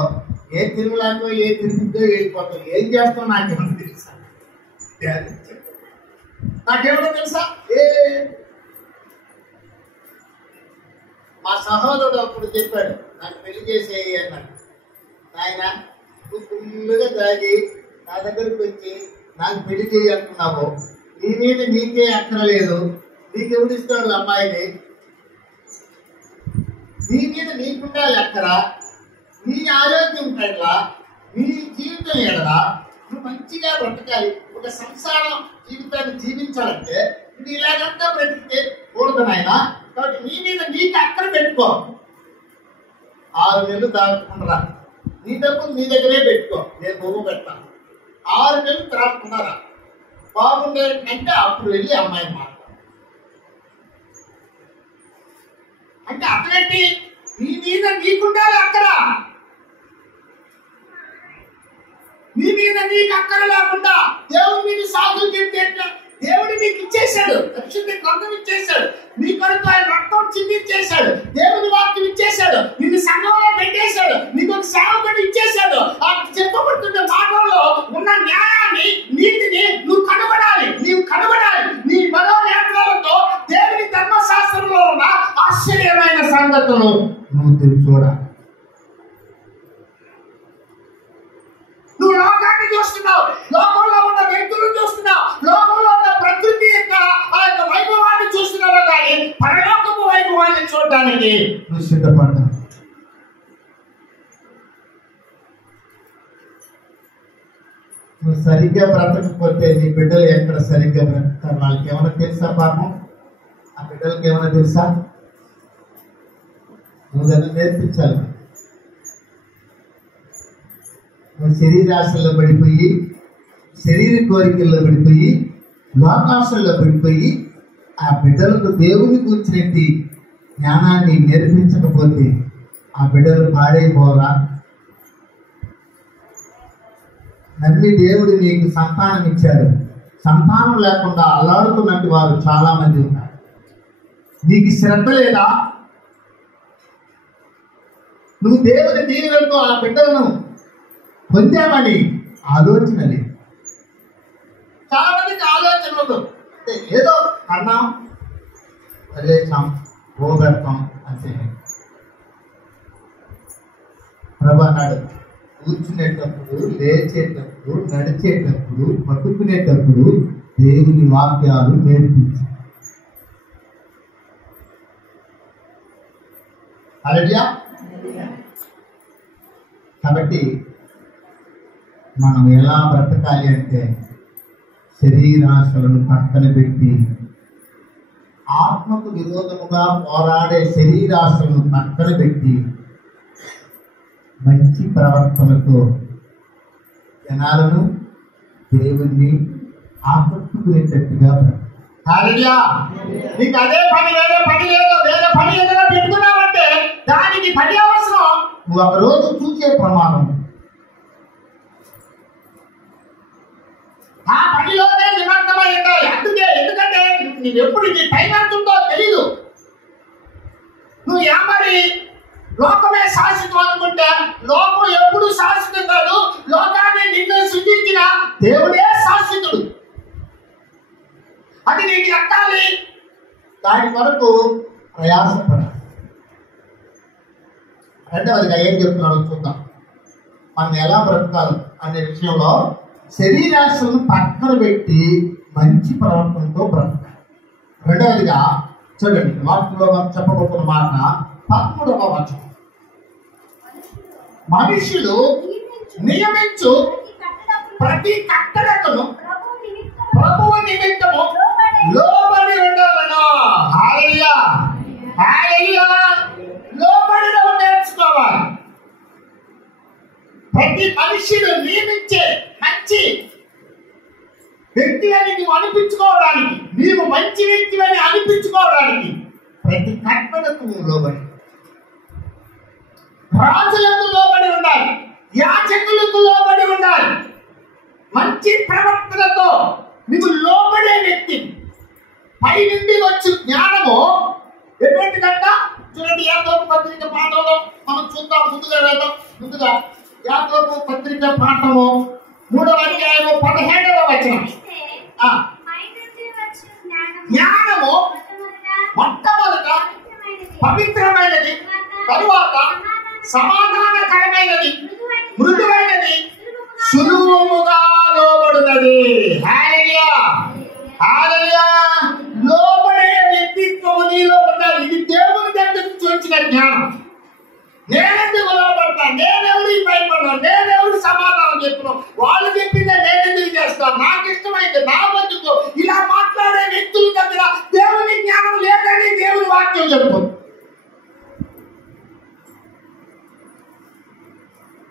ఏ తిరుగులాకో ఏ తిరుగుతో వెళ్ళిపోతావు. ఏం చేస్తావు నాకేమన్నా తెలుసా? నాకేమన్నా తెలుసా? మా సహోదరుడు అప్పుడు చెప్పాడు, నాకు పెళ్లి చేసేయి అన్నాడు. ఆయన నువ్వు ఫుల్లుగా తాగి నా దగ్గరకు వచ్చి నాకు పెళ్లి చేయి అంటున్నావు, నీ మీద నీకే అక్కరలేదు, నీకు ఎవడిస్తాడు అమ్మాయిని, నీ మీద నీకుండాలి అక్కర, నీ ఆరోగ్యం కట్లా, నీ జీవితం ఎడలా, నువ్వు మంచిగా బ్రతకాలి, ఒక సంసారం జీవితాన్ని జీవించాలంటే నువ్వు ఇలాగంతా బ్రతికితే కూడదు నాయన. కాబట్టి నీ మీద నీకు అక్కర పెట్టుకో, 6 నెలలు దాటుకుంటారా, నీ డబ్బులు నీ దగ్గరే పెట్టుకో, నేను బొమ్మ పెడతాను. 6 నెలలు దాటుకున్నారా బాగుండే అంటే అప్పుడు వెళ్ళి అమ్మాయిని మాట్లాడు. అంటే అతనేంటి, నీ మీద నీకుండాలి అక్కర, నీ మీద నీకు అక్కర లేకుండా దేవుడు నీకు సాధులు చెప్తే దేవుడు నీకు ఇచ్చేశాడు, రక్షణ గ్రంథం ఇచ్చేశాడు, నీ కొరకు ఆయన రక్తం చిందించేశాడు, దేవుని వాక్యం ఇచ్చేశాడు, నిన్ను సంఘంలో పెట్టేశాడు, నీకు ఒక సేవకుడు ఇచ్చేశాడు. ఆ చెప్పబడుతున్న మాటల్లో ఉన్న న్యాయాన్ని నీతిని నువ్వు కనుగొనాలి. నీవు కనుగొనాలి నీ మనోనేత్రాలతో దేవుని ధర్మశాస్త్రంలో ఉన్న ఆశ్చర్యమైన సంగతులు నువ్వు చూడాలి. నువ్వు లోకాన్ని చూస్తున్నావు, లోకంలో ఉన్న వ్యక్తులు చూస్తున్నావు, లోకంలో ఉన్న ప్రకృతి యొక్క ఆ యొక్క వైభవాన్ని చూస్తున్నావు, కానీ పరలోకపు వైభవాన్ని చూడడానికి నువ్వు సిద్ధపడతావు. నువ్వు సరిగ్గా బ్రతకపోతే నీ బిడ్డలు ఎక్కడ సరిగ్గా బ్రతుకుతారు? వాళ్ళకి ఏమైనా తెలుసా? పాపం ఆ బిడ్డలకి ఏమైనా తెలుసా? నువ్వు దాన్ని నేర్పించాలి. శరీరాశల్లో పడిపోయి, శరీర కోరికల్లో పడిపోయి, లోకాశల్లో పడిపోయి ఆ బిడ్డలకు దేవుని కూర్చున్నట్టు జ్ఞానాన్ని నేర్పించకపోతే ఆ బిడ్డలు పాడైపోరా? నమ్మి దేవుడు నీకు సంతానం ఇచ్చాడు, సంతానం లేకుండా అల్లాడుతున్నట్టు వారు చాలా మంది ఉన్నారు. నీకు శ్రద్ధ లేదా? నువ్వు దేవుని దీవెనలతో ఆ బిడ్డలను పొందామని ఆలోచన లేదు. చాలా మందికి ఆలోచనలు ఏదో అన్నాం, వదిలేసాం, పోగొడతాం అంతే. ప్రభు అన్నాడు, కూర్చునేటప్పుడు, లేచేటప్పుడు, నడిచేటప్పుడు, పట్టుకునేటప్పుడు దేవుని వాక్యాలు నేర్పించు. హల్లెలూయా. కాబట్టి మనం ఎలా బ్రతకాలి అంటే శరీరాశలను పక్కన పెట్టి, ఆత్మకు విరోధముగా పోరాడే శరీరాశలను పక్కన పెట్టి మంచి ప్రవర్తనతో జనాలను దేవుణ్ణి ఆకట్టుకునేటట్టుగా నీకు అదే పని, వేరే పని లేదు, వేరే పని ఏదైనా పెట్టుకున్నావంటే దానికి పని అవసరం. నువ్వు ఒక రోజు చూసే ప్రమాణం ఆ పనిలోనే నిమగ్నమై ఉండాలి. అందుకే, ఎందుకంటే నువ్వు ఎప్పుడు నీ టైం అంటుందో తెలీదు. నువ్వు ఏమని లోకమే శాశ్వతం అనుకుంటే లోకం ఎప్పుడు శాశ్వతం కాదు. లోకాన్ని నిన్ను సృష్టించిన దేవుడే శాశ్వతుడు. అది నీకు ఎక్కాలి, దాని కొరకు ప్రయాసపడాలి. రెండవదిగా ఏం చెప్తున్నాడో చూద్దాం. మనం ఎలా బ్రతకాలి అనే విషయంలో శరీరాశలను పక్కన పెట్టి మంచి ప్రవర్తనతో బ్రతకాలి. రెండవదిగా చూడండి, వాక్యంలో చెప్పబోతున్న మాట 13వ వచనం. మనుషులు నియమించు ప్రతి కట్టడకును ప్రభువు నిమిత్తము లోబడి ఉండాలను. హల్లెలూయా, హల్లెలూయా. లోబడి నేర్చుకోవాలి. ప్రతి మనిషిని నియమించే మంచి వ్యక్తి అని నీవు అనిపించుకోవడానికి, నీవు మంచి వ్యక్తి అని అనిపించుకోవడానికి ప్రతి కల్పనకు నువ్వు లోబడి, రాజులకు లోబడి ఉండాలి, యాజకులకు లోబడి ఉండాలి. మంచి ప్రవర్తనతో నీవు లోబడే వ్యక్తి. పై నుండి వచ్చి జ్ఞానము ఎటువంటిదంట? చూడండి, యాకోబు పత్రిక పాఠంలో మనం చూద్దాం. ముందుగా యాకోబు పత్రిక పాఠము 3వ అధ్యాయము 17వ వచనం. జ్ఞానము మొట్టమొదట పవిత్రమైనది, తరువాత సమాధానకరమైనది, మృదువైనది, సులువుగా లోబడునది. హల్లెలూయా, హల్లెలూయా. లోబడే వ్యక్తిత్వం నీలో ఉండాలి. ఇది దేవుని దగ్గర నుంచి వచ్చిన జ్ఞానం. నేనెందుకు లోబడతాను, నేనెవరు భయపడ్డాను, నేనెవరు సమాధానం చెప్పను, వాళ్ళు చెప్పిందే నేనెందుకు చేస్తాను, నాకు ఇష్టమైంది నా బతుకు, ఇలా మాట్లాడే వ్యక్తుల దగ్గర దేవుని జ్ఞానం లేదని దేవుని వాక్యం చెప్తుంది.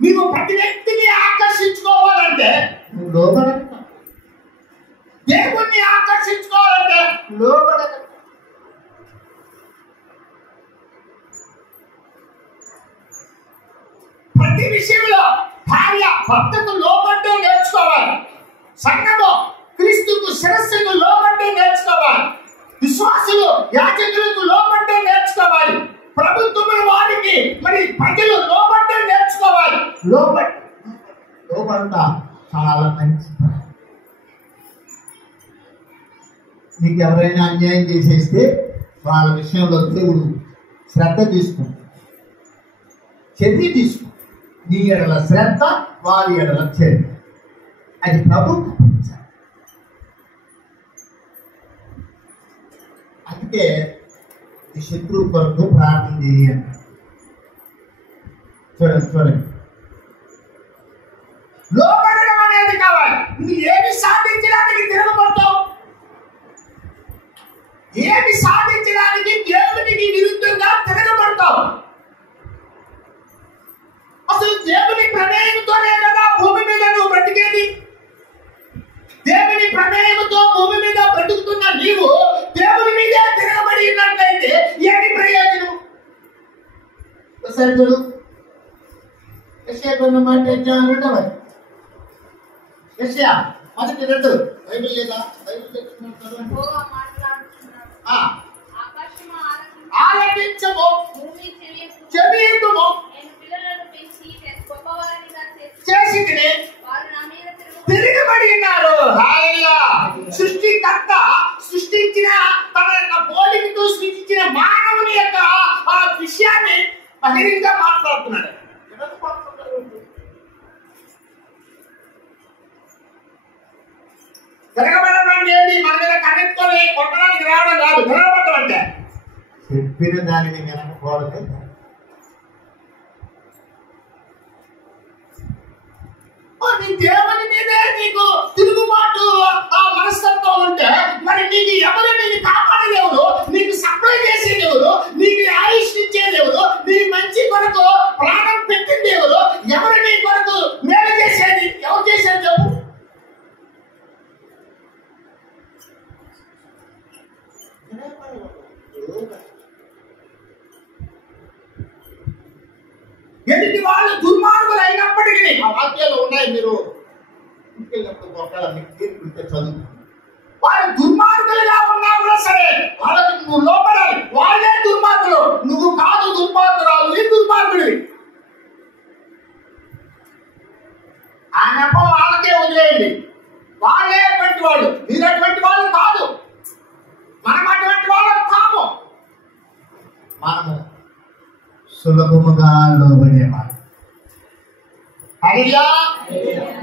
నీవు ప్రతి వ్యక్తిని ఆకర్షించుకోవాలంటే నువ్వు లోబడక, దేవుణ్ణి ఆకర్షించుకోవాలంటే లోబడక. ప్రతి విషయంలో భార్య భర్తకు లోబడ్డం నేర్చుకోవాలి. సంఘము క్రీస్తుకు శిరస్సుకు లోబడ్డం నేర్చుకోవాలి. విశ్వాసులు యాజకులకు లోబడ్డం నేర్చుకోవాలి. ప్రభుత్వముల వారికి మరి ప్రజలు లోబడ్డం నేర్చుకోవాలి. లోబడ్డా చాలా మంచి. మీకు ఎవరైనా అన్యాయం చేసేస్తే వాళ్ళ విషయంలో దేవుడు శ్రద్ధ తీసుకుంటాడు, చర్య తీసుకుంటాడు. నీ ఎడల శ్రద్ధ, వారి ఎడల చర్య. అది ప్రభుత్వం. అందుకే ఈ శత్రువు కొరకు ప్రార్థన చేయండి. చూడండి, లోబడడం అనేది కావాలి. నువ్వు ఏమి సాధించడానికి తిరగబడతావు, ఏమి సాధించడానికి దేవునికి విరుద్ధంగా తిరగబడతావు. అసలు దేవుని ప్రమేయంతోనే కదా భూమి మీద నువ్వు బ్రతికేది. దేవుని ప్రమేయంతో భూమి మీద బ్రతుకుతున్న నీవు దేవుని మీదే తిరగబడి ఉన్నట్లయితే ఏమి ప్రయోజనం? ఒకసారి చూడు, యెషయా మాట 1:2. బైబిల్ లేదా? ఆలకించము, చెవియొగ్గుము, చేసి తిరిగిబడి ఉన్నారు. సృష్టికర్త సృష్టించిన తన యొక్క పోలికతో సృష్టించిన మానవుని యొక్క ఆ విషయాన్ని బహిరంగంగా మాట్లాడుతున్నాడు. తిరగబడడం అంటే మన మీద కనెక్ట్కొని కొట్టడానికి రావడం కాదు. తిరగబడడం అంటే చెప్పిన దానిని వినకపోవడం. నీ దేవుని మీదే నీకు తిరుగుబాటు ఆ మనస్తత్వం ఉంటే మరి నీకు ఎవరు నీకు కాపాడేదెవరు, నీకు సప్లై చేసేదెవరు, నీకు ఆయుష్ ఇచ్చేదెవరు, నీ మంచి కొరకు ప్రాణం పెట్టింది ఎవరు, ఎవరు నీ కొరకు మేలు చేసేది ఎవరు చేశారు చెప్పు? ఎదుటి వాళ్ళు దుర్మార్గులు అయినప్పటికీ ఆ వాక్యాలు ఉన్నాయి. మీరు ఇంటికెళ్ళినప్పుడు ఒకవేళ మీకు తీర్పుంటే చదువు. వాళ్ళు దుర్మార్గులుగా ఉన్నా కూడా సరే వాళ్ళకి నువ్వు లోపడాలి. వాళ్ళే దుర్మార్గులు, నువ్వు కాదు దుర్మార్గురాలు, నీ దుర్మార్గుడివి. ఆ నెపం వాళ్ళకే వదిలేయండి. వాళ్ళే అటువంటి వాళ్ళు, మీరు అటువంటి వాళ్ళు కాదు. మనం అటువంటి వాళ్ళం కాము. మనము సులభముగా లోబడేవాడు. అయ్యా,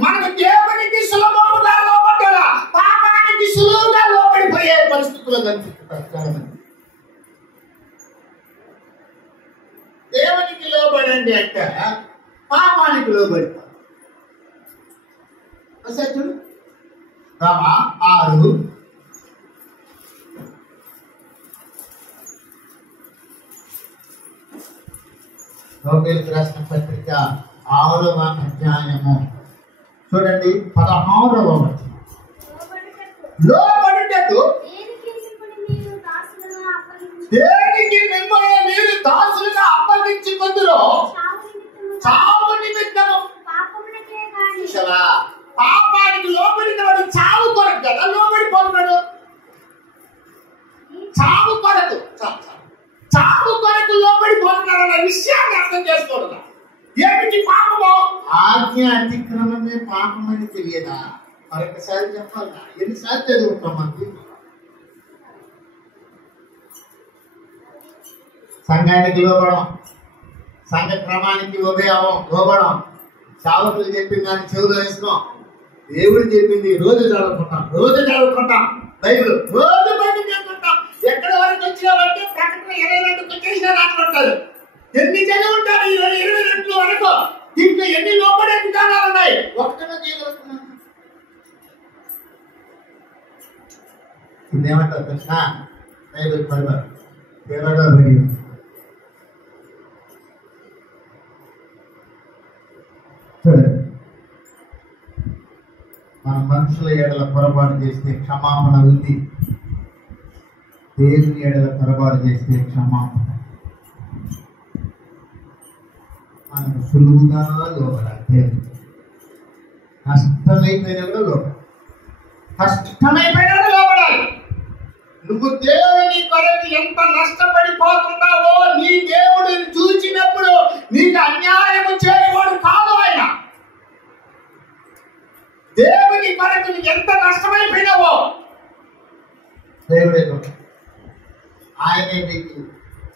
మనకు దేవునికి సులభముగా లోబడ్డా పాపానికి సులువుగా లోబడిపోయే పరిస్థితుల్లో కనిపిస్తారు. దేవునికి లోబడండి అంటే పాపానికి లోబడిపోతారు. చూడు, 6 రోమేయులకు రాసిన పత్రిక 6వ అధ్యాయము చూడండి 16వ వచనం. లోబడుటకు దేనికి మిమ్మల్ని మీరు దాసులుగా అప్పగించుకొందురో చావు నిమిత్తము. పాపానికి లోబడిన వాడు చావు కొరకు కదా లోబడిపోతున్నాడు. చావు కొరకు చావు కొరకు లోబడిపోతున్నాడు అన్న విషయాన్ని అర్థం చేసుకోవడం. ఏమిటి పాపము? ఆజ్ఞ అతిక్రమమే పాపమని తెలియదా? మరొకసారి చెప్పాలా? ఎన్నిసార్లు చదువుతాం మనకి? సంఘానికి లోబడం, సంఘ క్రమానికి లోబడం, సావకులు చెప్పింది దాన్ని చెవులో వేసుకోం. దేవుడు చెప్పింది రోజు చదువుకుంటాం బైబిల్ రోజు బయట చేసుకుంటాం. ఎక్కడి వరకు వచ్చినామంటే ప్రకటన 22కి వచ్చేసిన రాసుకుంటారు. ఎన్ని చదివి ఉంటారు? 22 వరకు. దీంట్లో ఎన్ని లోపడే విధానాలు ఉన్నాయి. ఒక్కనే చేయగలుగుతున్నాను. ఇదేమంటారు కృష్ణ? బైబిల్ పరివారం మన మనుషుల ఎడల పొరపాటు చేస్తే క్షమాపణ ఉంది. దేవుని ఎడల పొరపాటు చేస్తే క్షమాపణ. మనకు సులువుగా లోపడాలి. కష్టమైపోయినా కూడా లోపడాలి. నువ్వు దేవుని కొరకు ఎంత నష్టపడిపోతున్నావో నీ దేవుడిని చూసినప్పుడు నీకు అన్యాయము చేయవాడు కాదు ఆయన. దేవుని కొరకు నీకు ఎంత నష్టమైపోయినావో దేవుడే ఆయనే నీకు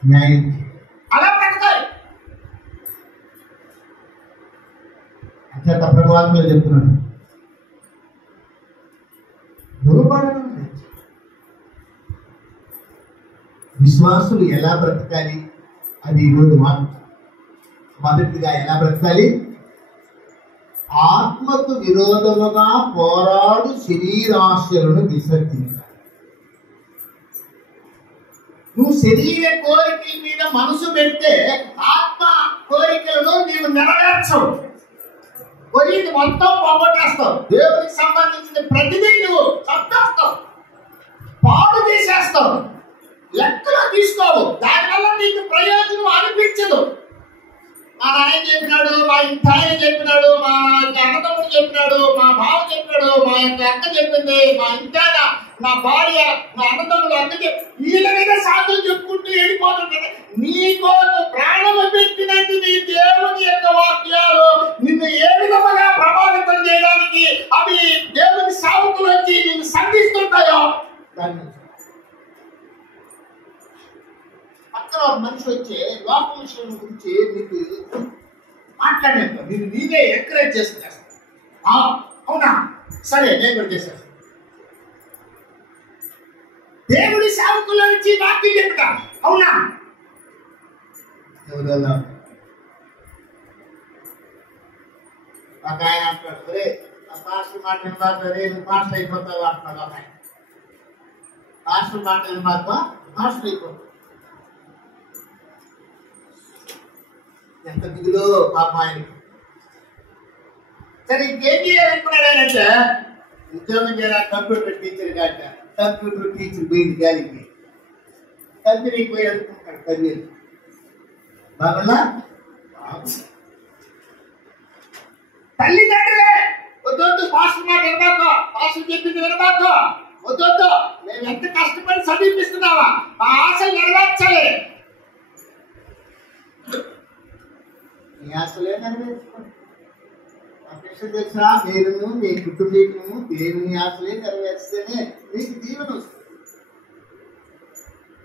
న్యాయం అలా పెడతాయి. అంచేత ప్రభువాత్మలు చెప్తున్నాడు, దుర్బడడం విశ్వాసులు ఎలా బ్రతకాలి అది ఈరోజు మొదటిగా ఎలా బ్రతకాలి? ఆత్మకు విరోధముగా పోరాడు శరీరాశలను విసర్జించాలి. నువ్వు శరీర కోరికల మీద మనసు పెడితే ఆత్మ కోరికలను నీవు నెరవేర్చవు. కోరిక మొత్తం పోగొట్టేస్తావు. దేవునికి సంబంధించిన ప్రతిదీ నువ్వు చంపేస్తావు, పాడు చేసేస్తావు, లెక్కలో తీసుకోవు. దానివల్ల నీకు ప్రయోజనం అనిపించదు. మా నాయన చెప్పినాడు, మా ఇంటి ఆయన చెప్పినాడు, మా అన్నదమ్ముడు చెప్పినాడు, మా బావ చెప్పినాడు, మా యొక్క అక్క చెప్పింది, మా ఇంటాయన, మా భార్య, మా అన్నదమ్ముడు అక్క వీళ్ళ మీద సాధులు చెప్పుకుంటూ వెళ్ళిపోతుంటారు. నీకోసం ప్రాణము పెట్టినట్టు నీ దేవుని యొక్క వాక్యాలు నిన్ను ఏ విధముగా ప్రభావితం చేయడానికి అవి దేవుని సావుకులు వచ్చి నిన్ను సంధిస్తుంటాయో దాన్ని పక్కన ఒక మనిషి వచ్చి లోపల విషయం గురించి నీకు మాట్లాడేంత నేను నీనే ఎంకరేజ్ చేస్తాను. అవునా, సరే నేను కూడా చేస్తాను. దేవుడి సేవకుల నుంచి వాక్యం చెప్తా. అవునా, ఒక ఆయన అంటాడు, రే పాస్టర్ మాట వినబారే నువ్వు పాస్టర్ అయిపోతావు అంటున్నాడు. ఒక ఆయన పాస్టర్ మాట వినబాక పాస్టర్ అయిపోతావు. ఎంత దిగులో పాప ఆయనకి. సరే ఇంకేం చేయాలనుకున్నాడు ఆయనంటే ఉద్యోగం చేయాలి. కంప్యూటర్ టీచర్ కాక కంప్యూటర్ టీచర్ పోయింది గాలికి కంపెనీకి పోయి అనుకుంటాడు. పదివేలు బాగున్నా తల్లిదండ్రులే వద్దొద్దు పాస్టర్ మాట వినబాక, పాస్టర్ చెప్పింది వినబాక, వద్దొద్దు మేము ఎంత కష్టపడి చదివిపిస్తున్నావా, మా ఆశలు నెరవేర్చాలి. నీ ఆశలే నెరవేర్చుకోండి. తెలుసా, మీరును మీ కుటుంబీకులను దేవుని ఆశలే నెరవేర్స్తేనే మీకు దీవెన వస్తుంది.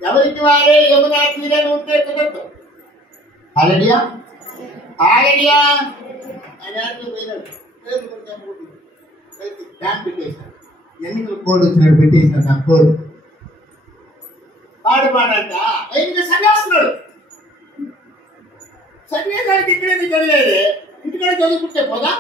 ఎవరికి వారే యమునా తీరని ఉంటే కుదరదు. హల్లెలూయా హల్లెలూయా. బ్యాంక్ పెట్టేశారు, ఎన్నికల కోడ్ వచ్చినాడు పెట్టేసినాడు. ఆ కోడ్ పాడంట ఆయన సన్యాస్తున్నాడు. సన్యాసానికి ఇక్కడేది చదివేది, ఇంటికడే చదువుకుంటే పోదా.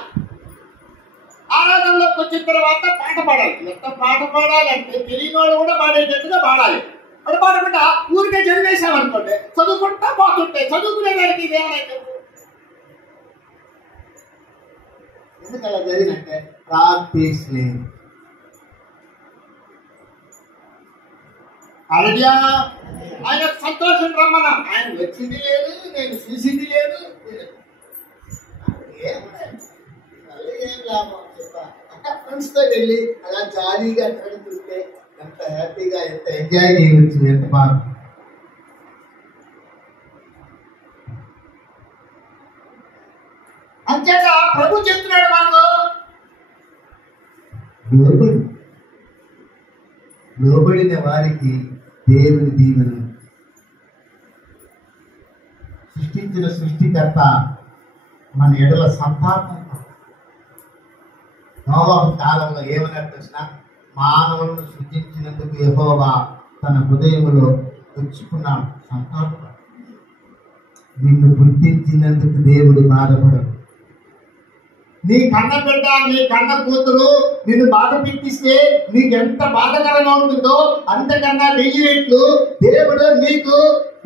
ఆరాధనలోకి వచ్చిన తర్వాత పాట పాడాలి. ఎంత పాట పాడాలంటే తెలియని వాడు కూడా పాడేటట్టుగా పాడాలి. అది పాడకుండా ఊరికే చదివేసామనుకోండి, చదువుకుంటా పోతుంటే చదువుకునే దానికి ఇదేమైనా ఎందుకు అలా జరిగినంటే ప్రాక్టీస్ లేదు. అలా ఆయన సంతోషం రమ్మన, ఆయన వచ్చింది లేదు, నేను చూసింది లేదు, ఏం లాభం చెప్పా. ఫ్రెండ్స్ తో వెళ్ళి అలా జాలీగా తిరుగుతుంటే ఎంత హ్యాపీగా, ఎంత ఎంజాయ్ చేయవచ్చు, ఎంత బాగా. అంచేత ప్రభు చెప్తున్నాడు మనకు, లోబడిన వారికి దేవుని దీవెన. సృష్టించిన సృష్టికర్త మన ఎడల సంతాపం. నోవహు కాలంలో ఏమన్నట్టు వచ్చినా, మానవులను సృష్టించినందుకు యెహోవా తన హృదయములో తెచ్చుకున్నాడు సంతాపం. నిన్ను గుర్తించినందుకు దేవుడు బాధపడడు. నీ కన్న బిడ్డ, నీ కన్న కూతురు నిన్ను బాధ పెట్టిస్తే నీకు ఎంత బాధకరంగా ఉంటుందో అంతకన్నా 1000 రెట్లు దేవుడు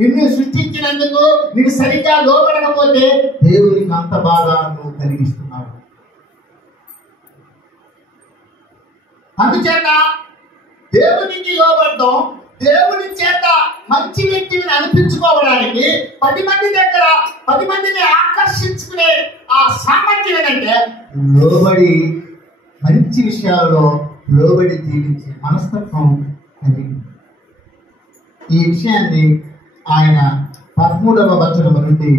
నిన్ను సృష్టించినందుకు నీకు సరిగ్గా లోబడకపోతే దేవునికి అంత బాధ నువ్వు కలిగిస్తున్నావు. అందుచేత దేవునికి లోబడడం, దేవుని చేత మంచి వ్యక్తిని అనిపించుకోవడానికి 10 మందిని ఆకర్షించుకునే ఆ సామర్థ్యం ఏంటంటే లోబడి, మంచి విషయాల్లో లోబడి జీవించే మనస్తత్వం అది. ఈ విషయాన్ని ఆయన 13వ వచనం నుండి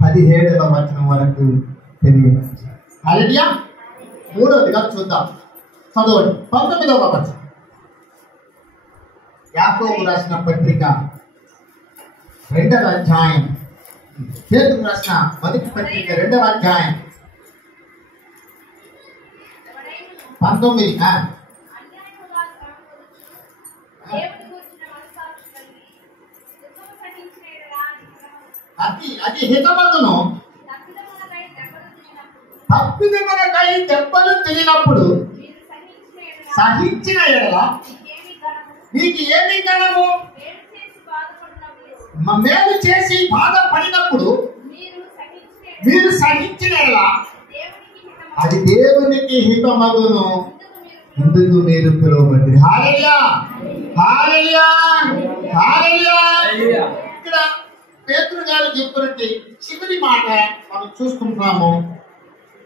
17వ వచనం వరకు తెలియపరిచారు. హల్లెలూయా. 3వదిగా చూద్దాం, చదవండి. 19వ వచనం, యాకోబు రాసిన పత్రిక 2వ అధ్యాయం, పేతురు రాసిన మొదటి పత్రిక 2వ అధ్యాయం 19. అది హితమగును, తప్పిదమునకై దెబ్బలు తిరిగినప్పుడు సహించిన ఎడల నీకు ఏమి ఘనము? మేలు చేసి బాధపడినప్పుడు మీరు సహించిన ఎడల అది దేవునికి హితమగును, ఇందుకు మీరు పిలువబడి. హల్లెలూయా, హల్లెలూయా, హల్లెలూయా. ఇక్కడ పేతురు గారు చెప్పినట్టు చివరి మాట మనం చూసుకుంటున్నాము.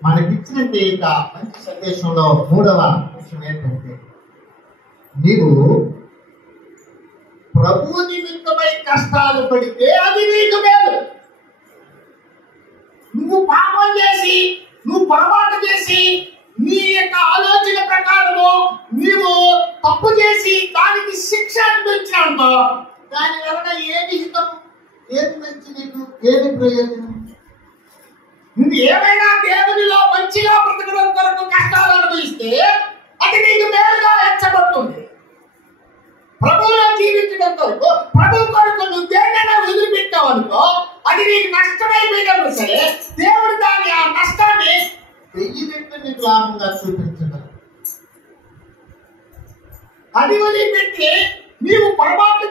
మనకిచ్చినట్టు ఇక మంచి సందేశంలో 3వ విషయం ఏంటంటే, నీవు ప్రభువు నిమిత్తమై కష్టాలు పడితే అది నీకు మేలు. నువ్వు పాపం చేసి, నువ్వు పొరపాటు చేసి, నీ యొక్క ఆలోచన ప్రకారము నీవు తప్పు చేసి దానికి శిక్ష అనిపించినావుతో దాని వలన ఏది హితం, ఏది మంచి, నీకు ఏది ప్రయోజనం? నువ్వు ఏమైనా దేవునిలో మంచిగా బ్రతకడం కొరకు కష్టాలు అనుభవిస్తే అది నీకు మేలుగా ఎంచబడుతుంది. ప్రభువులో జీవించడం కొరకు, ప్రభు కొరకు నువ్వు దేన్నైనా వదిలిపెట్టావు అనుకో, అది నీకు నష్టమైపోయినప్పుడు సరే దేవుడు దాన్ని, ఆ నష్టాన్ని 1000 రెట్లు నీకు లాభంగా చూపించగలరు. అది వదిలిపెట్టి నీవు పొరపాట్లు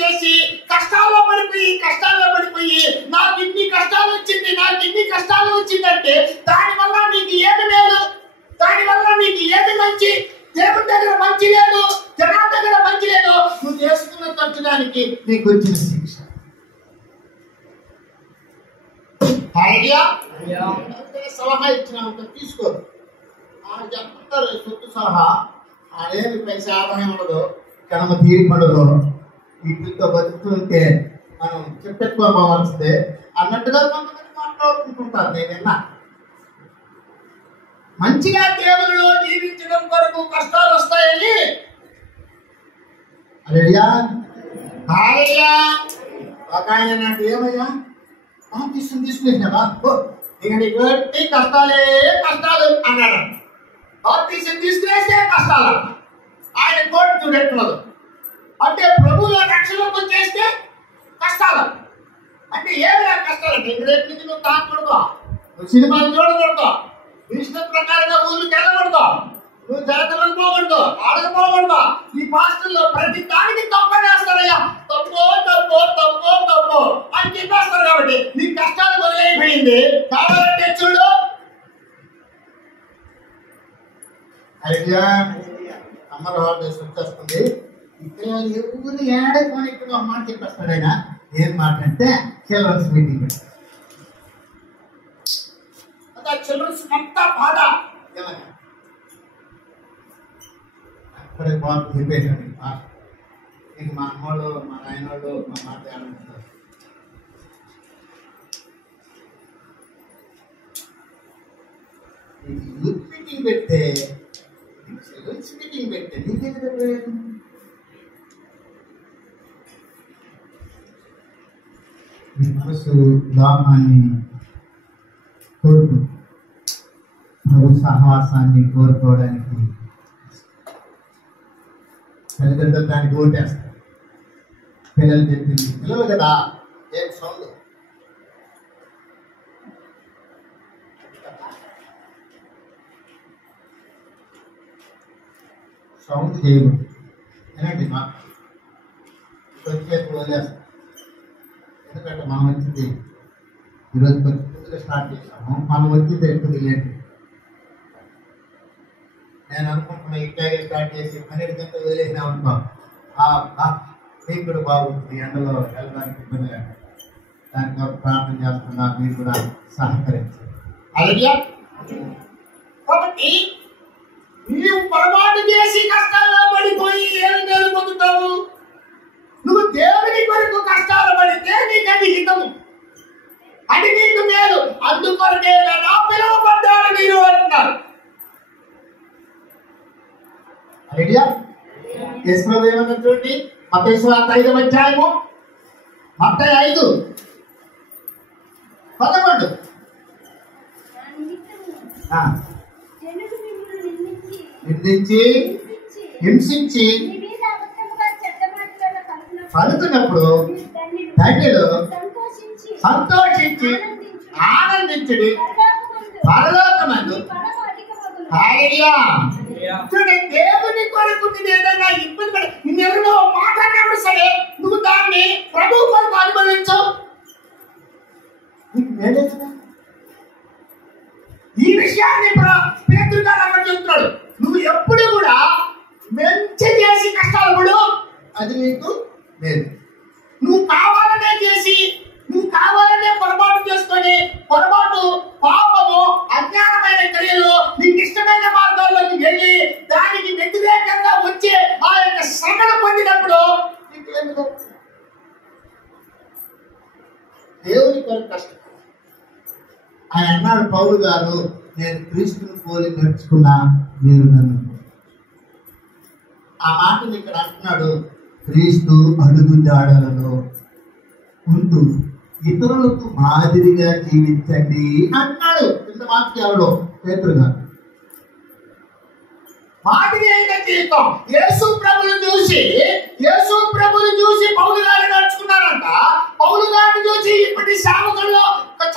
చేసి కష్టాల్లో పడిపోయి నాకు ఇన్ని కష్టాలు వచ్చిందంటే దానివల్ల నీకు ఏమి మేలు, దానివల్ల నీకు ఏమి మంచి? దేవుడి దగ్గర మంచి లేదు, జనాల దగ్గర మంచి లేదు, నువ్వు చేసుకున్న ఖర్చుదానికి నీకు వచ్చిన శిక్ష. సలహా ఇచ్చిన తీసుకోరు, చెప్తారు సొత్తు సలహా, అదేమి పైసా ఆదాయం ఉండదు, కనమ తీరిక ఉండదు, వీటితో బతుకుతుంటే మనం చెప్పెట్టుకోవాల్సిందే అన్నట్టుగా కొంతమంది మాట్లాడుకుంటుంటారు. నేనన్నా మంచిగా దేవునిలో జీవించడం కొరకు కష్టాలు వస్తాయని. హల్లెలూయా, హల్లెలూయా. ఒక ఆయన నాకు ఏమయ్యా తీసుకునేసినావా, ఇక నీకు కష్టాలు అన్నాడు. తీసుకునేస్తే కష్టాలు. ఆయన కోటి చూడెట్టున్నది అంటే ప్రభువులో రక్షణకు వచ్చేస్తే కష్టాలు అంటే ఏమైనా కష్టాలు అంటే రేపు నుంచి నువ్వు తాకూడదు, నువ్వు సినిమాలు చూడకూడదు, ఇష్టం ప్రకారంగా ఊళ్ళకి వెళ్ళకూడదు, నువ్వు జాతరలకు పోకూడదు, ఆడకపోకూడదు. ఈ పాస్టర్లో ప్రతి దానికి తప్పనేస్తారయ్యా, తప్పు అని చెప్పేస్తారు. కాబట్టి నీ కష్టాలు మొదలైపోయింది. కావాలంటే చూడు, ఐడియా సమ్మర్ హాలిడేస్ వచ్చేస్తుంది. ఇక్కడ ఎవరు ఏడకొని ఇక్కడ ఒక మాట చెప్పేస్తాడు ఆయన. ఏం మాట అంటే చిల్డ్రన్స్ మీటింగ్ పెడతారు. చిల్డ్రన్స్ అంతా బాధ అక్కడే బాగా చెప్పేశాడు. నీకు మా అమ్మోళ్ళు మా నాయనోళ్ళు మా మాట ఏమంటారు. యూత్ మీటింగ్ పెడితే చిల్డ్రన్స్ మీటింగ్ పెడితే నీకే మీ మనసు లోకాన్ని కోరుకు ప్రభు సహవాసాన్ని కోరుకోవడానికి తల్లిదండ్రులు దానికి ఓటేస్తారు. పిల్లలు చెప్పింది పిల్లలు కదా ఏం సౌండ్ సౌండ్ చేయకూడదు. ఏనండి మాకు వచ్చేప్పుడు వదిలేస్తాం. ఎందుకంటే మనం వచ్చింది ఈరోజు కొద్దిగా స్టార్ట్ చేసాము. మనం వచ్చింది ఎక్కువ రిలేటెడ్. నేను అనుకుంటున్నా ఇట్లాగే స్టార్ట్ చేసి 12 గంటలు వదిలేసినా అనుకో మీకు కూడా బాగుంటుంది. ఎండలో వెళ్ళడానికి ఇబ్బంది లేకుండా దానికి ప్రార్థన చేస్తున్నా. మీరు కూడా సహకరించారు. అలాగే కాబట్టి నీవు పొరపాటు చేసి కష్టాల్లో పడిపోయి ఏమి మేలు పొందుతావు? నువ్వు దేవుని కొరకు కష్టాలు పడితే నీకు అది హితము, అది నీకు మేలు. అందుకొరకే కదా పిలువబడ్డారు మీరు అంటున్నారు. ఐడియా యేసుప్రభు ఏమన్నారు చూడండి. మత్తయి సువార్త 5వ అధ్యాయము మత్తయి 5:11 నిందించి హింసించి పలుకున్నప్పుడు తండ్రిలో సంతోషించి ఆనందించుడి పరలోకమందు. దేవుని కొరకు నేను ఏదైనా ఇబ్బంది పడి నిన్నెవరిలో మాట్లాడినప్పుడు సరే నువ్వు దాన్ని ప్రభువు కొరకు అనుభవించు. ఈ విషయాన్ని పేతురు గారు అక్కడ చెప్తున్నాడు. నువ్వు ఎప్పుడు కూడా మంచి చేసి కష్టాలు పడు, అది నీకు లేదు. నువ్వు కావాలనే చేసి నువ్వు కావాలనే పొరపాటు చేసుకొని పొరపాటు పాపము అజ్ఞానమైన క్రియలు నీకు ఇష్టమైన మార్గాల్లోకి వెళ్ళి దానికి వ్యతిరేకంగా వచ్చే ఆ యొక్క శ్రమను పొందినప్పుడు దేవుని కొరకు కష్టం. ఆయన అన్నాడు పౌలు గారు, నేను క్రీస్తుని పోలి నడుచుకున్నా మీరు నన్ను. ఆ మాటలు ఇక్కడ అంటున్నాడు. క్రీస్తు అడుగు జాడలలో ఉంటూ ఇతరులకు మాదిరిగా జీవించండి అన్నాడు. ఇంత వాక్యాలలో పేతురు గారు మాదిరి అయిన జీవితం. యేసు ప్రభుని చూసి పౌలు గారు నడుచుకున్నారంట. పౌలు గారిని చూసి ఇప్పటి సేవకుల్లో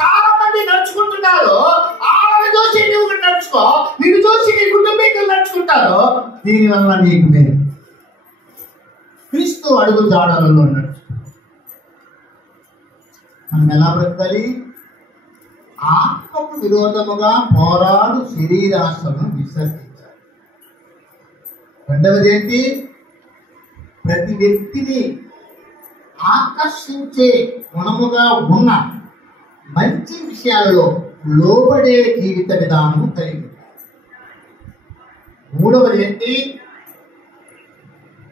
చాలా మంది నడుచుకుంటున్నారు. వాళ్ళని చూసి నువ్వు నడుచుకో, నిన్ను చూసి నీ కుటుంబీకులు నడుచుకుంటారు. దీనివల్ల నీకు మేలు. క్రీస్తు అడుగు జాడలలో నడుచు. మనం ఎలా బ్రతకాలి? ఆత్మకు విరోధముగా పోరాడు శరీరాశను విసర్జించాలి. రెండవది ఏంటి? ప్రతి వ్యక్తిని ఆకర్షించే గుణముగా ఉన్న మంచి విషయాలలో లోబడే జీవిత విధానము కలిగి. మూడవది ఏంటి?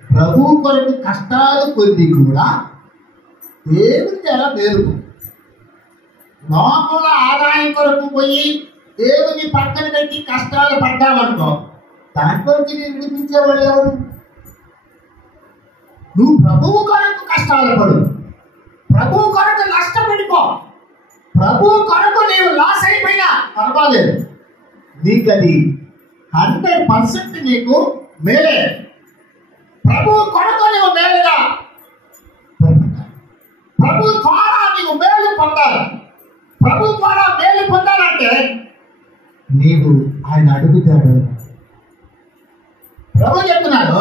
ప్రభు కొరకు కష్టాలు పొంది కూడా దేవుని ఎలా మేలుకు. లోపల ఆదాయం కొరకు పోయి దేవుని పక్కన పెట్టి కష్టాలు పడ్డామనుకో, దాంట్లోంచి నేను విడిపించేవాళ్ళు ఎవరు? నువ్వు ప్రభువు కొరకు కష్టాలు పడు, ప్రభువు కొరకు నష్టపడిపో, ప్రభువు కొరకు నీవు లాస్ అయిపోయినా పర్వాలేదు, నీకు అది 100% నీకు మేలే. ప్రభువు కొరకు నీవు మేలుగా, ప్రభు ద్వారా నీవు మేలు పొందాలి. ప్రభు ద్వారా మేలు పొందాలంటే నీవు ఆయన అడుగుతాడు. ప్రభు చెప్తున్నాడు.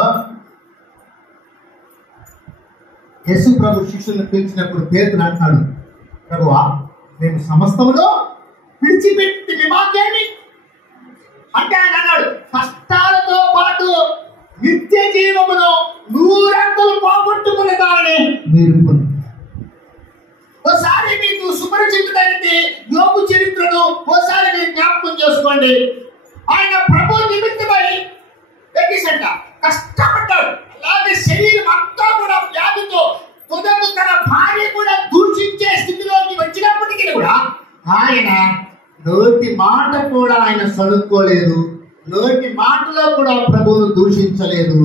యేసు ప్రభు శిష్యులను పిలిచినప్పుడు పేతురు అంటున్నాడు, ప్రభువా మేము సమస్తములో విడిచిపెట్టి వివాక్యాన్ని అంటే ఆయన అన్నాడు, కష్టాలతో మీరు పొందుతారు. ఓసారి మీకు సుపరిచితుడైనది యోబు చరిత్రను ఓసారి మీరు జ్ఞాపకం చేసుకోండి. ఆయన ప్రభు నిమిత్తమై ఎక్కిసంట కష్టపడ్డాడు. అలాగే శరీరం అంతా కూడా వ్యాధితో తుదకు తన భార్య కూడా దూషించే స్థితిలోకి వచ్చినప్పటికీ కూడా ఆయన నోటి మాట కూడా ఆయన సడుక్కోలేదు. నోటి మాటలో కూడా ప్రభువును దూషించలేదు.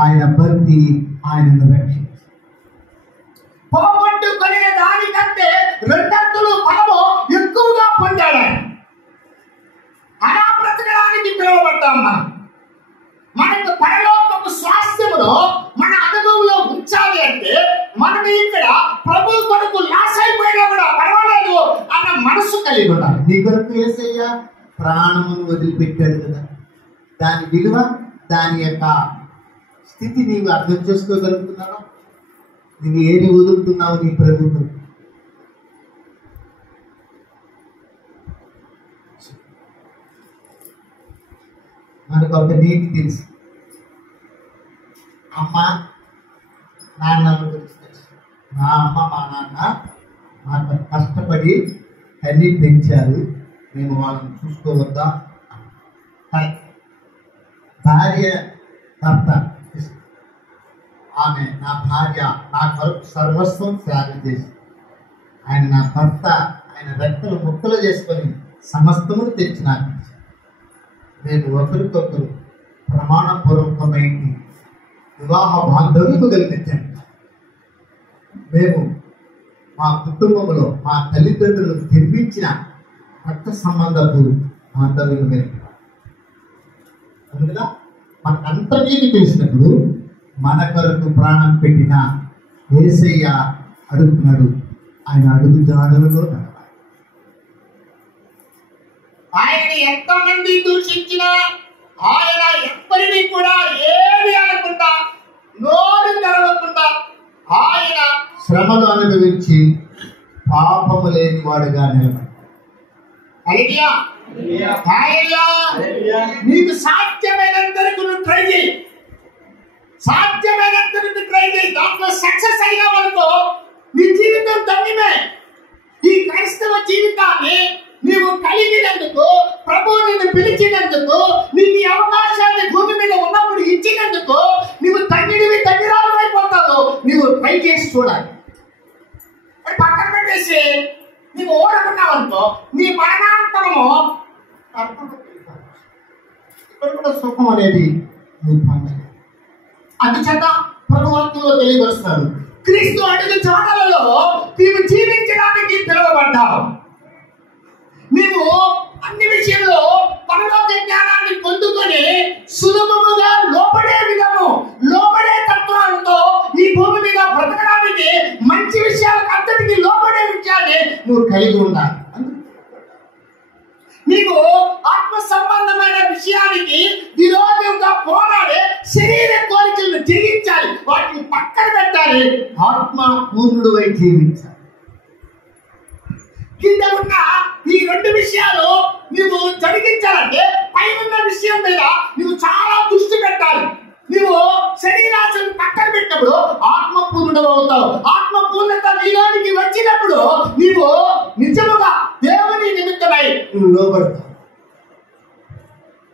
ఆయన భక్తి ఆయనను రక్షించాడు. పోగొట్టుకునే దానికంటే రెండంతలు ఫలము ఎక్కువగా పొందాడు. అలా బ్రతకడానికి పిలువబడ్డాం. మనకు పరలోకపు స్వాస్థ్యములో మన అనుభవంలో ఉంచాలి అంటే మనం ఇక్కడ ప్రభు కొరకు లాస్ అయిపోయినా కూడా పర్వాలేదు అన్న మనసు కలిగి ఉండాలి. నీ కొరకు యేసయ్య ప్రాణమును వదిలిపెట్టాడు కదా, దాని విలువ, దాని యొక్క స్థితి నీవు అర్థం చేసుకోగలుగుతున్నావా? నువ్వు ఏది వదులుతున్నావు నీ ప్రభుత్వం? మనకు ఒక నీతి తెలుసు. అమ్మ నాన్న గురించి తెలుసు. మా అమ్మ మా నాన్న మాకు కష్టపడి తల్లి పెంచారు, మేము వాళ్ళని చూసుకోవద్దా? భార్య భర్త, ఆమె నా భార్య నా కొరకు సర్వస్వం త్యాగం చేసి, ఆయన నా భర్త, ఆయన రెక్కలు ముక్కలు చేసుకొని సమస్తమును తెచ్చి నాకు ఇచ్చారు. నేను ఒకరికొకరు ప్రమాణపూర్వకమైన వివాహ బాంధవ్యము కలిగించాను. మేము మా కుటుంబంలో మా తల్లిదండ్రులకు నిర్మించిన రక్త సంబంధపు బాంధవ్యం కలిగి అందుకగా మనకంతనీ తెలిసినప్పుడు మన కొరకు ప్రాణం పెట్టిన యేసయ్య అడుగుతున్నాడు. ఆయన అడుగు జాడలలో నడవాలి. ఆయన ఎంతమంది దూషించినా ఆయన ఎప్పటికీ కూడా ఏది అనకుండా నోరు తెరవకుండా ఆయన శ్రమలు అనుభవించి పాపము లేని వాడుగా నిలబడి నీకు సాధ్యమైనంతరకు నువ్వు ట్రై చేయి. సాధ్యమైనంతరకు ట్రై చేయి. దాంట్లో సక్సెస్ అయినా వరకు నీ జీవితం ధన్యమే. ఈ క్రైస్తవ జీవితాన్ని నీవు కలిగినందుకు, ప్రభు నిన్ను పిలిచినందుకు, నీకు ఈ అవకాశాన్ని భూమి మీద ఉన్నప్పుడు ఇచ్చినందుకు నీవు తండ్రివి తండ్రిరాలు అయిపోతావు. నీవు ట్రై చేసి చూడాలి. పక్కన పెట్టేసి నీవు ఓడకున్నావు అనుకో, నీ మరణాంతరము ఇక్కడ కూడా సుఖం అనేది నువ్వు పొందాలి. అందుచేత ప్రభుత్వంలో తెలియవరుస్తాడు, క్రీస్తు అడుగు చాటలలో నీవు జీవించడానికి పిలువబడ్డావు. నీవు అన్ని విషయంలో పరలోక జ్ఞానాన్ని పొందుకొని సులభముగా లోపడే విధము, లోపడే తత్వాలతో ఈ భూమి మీద బ్రతకడానికి మంచి విషయాలకు అంతటికి లోపడే విషయాన్ని నువ్వు కలిగి ఉండాలి. నీకు ఆత్మ సంబంధమైన విషయానికి విరోధంగా పోరాడే శరీర కోరికలను జయించాలి, వాటిని పక్కన పెట్టాలి, ఆత్మ పూర్ణుడు అయి జీవించాలి. కింద ఉన్న ఈ రెండు విషయాలు నువ్వు జరిగించాలంటే పై ఉన్న విషయం మీద నువ్వు చాలా దృష్టి పెట్టాలి. నువ్వు శరీరాశను పక్కన పెట్టినప్పుడు ఆత్మపూర్ణుడు అవుతావు. ఆత్మపూర్ణత నీలోనికి వచ్చినప్పుడు నీవు నిజముగా దేవుని నిమిత్తమై నువ్వు లోబడతావు.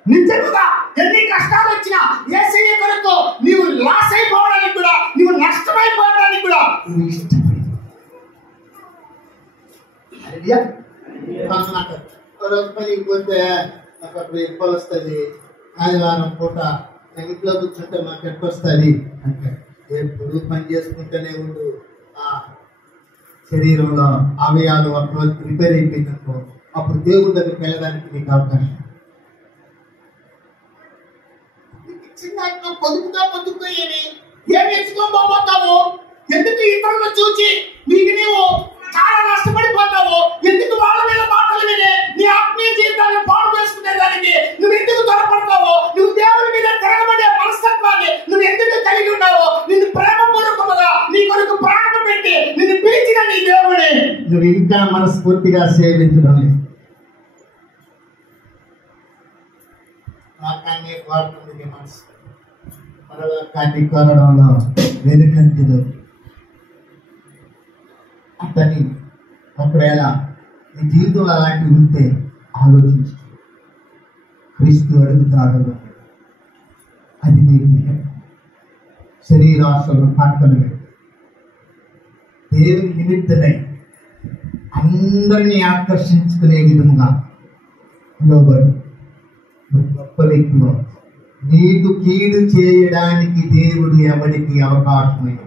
నిజముగా ఎన్ని కష్టాలు వచ్చినా యేసయ్య కొరకు నీవు లాస్ అయిపోవడానికి కూడా, నీవు నష్టమైపోవడానికి కూడా నువ్వు ఇష్టపడి రోజు పనికి పోతే నాకు అప్పుడు ఎక్కువ వస్తుంది, ఆదివారం పూట ఇంట్లో కూర్చుంటే మాకు ఎక్కువ వస్తుంది అంటే ఎప్పుడు పని చేసుకుంటూనే ఉండు. ఆ శరీరంలో అవయాలు ఒకరోజు ప్రిపేర్ అయిపోయిందనుకో, అప్పుడు దేవుడి దగ్గరికి వెళ్ళడానికి నీకు అవకాశం. చిన్న పొదుపుగా ఏమి ఎంచుకోబోతావు? ఎందుకు ఇతరులను చూచి నీకు నీవు చాలా నష్టపడిపోతావు? ఎందుకు వాళ్ళ మీద మాటలు వినే నీ ఆత్మీయ జీవితాన్ని పాడు చేసుకునే దానికి నువ్వు ఎందుకు త్వరపడతావు? నువ్వు దేవుని మీద తిరగబడే మనస్తత్వాన్ని నువ్వు ఎందుకు కలిగి ఉన్నావు? నిన్ను ప్రేమపూర్వకముగా నీ కొరకు ప్రాణం పెట్టి నిన్ను పిలిచిన నీ దేవుని నువ్వు ఇంకా మనస్ఫూర్తిగా సేవించడం లేదు. లోకాన్ని కోరుతుంది మనసు, పరలోకాన్ని కోరడంలో వెనుకంజలో అతని ఒకవేళ నీ జీవితంలో అలాంటివి ఉంటే ఆలోచించు. క్రీస్తు అడుగుతాడు, అది నీకు శరీరాశలను పక్కన పెట్టు. దేవుని నిమిత్తమై అందరినీ ఆకర్షించుకునే విధముగా లోబడు. గొప్ప వ్యక్తిలో నీకు కీడు చేయడానికి దేవుడు ఎవరికి అవకాశం ఇవ్వడు.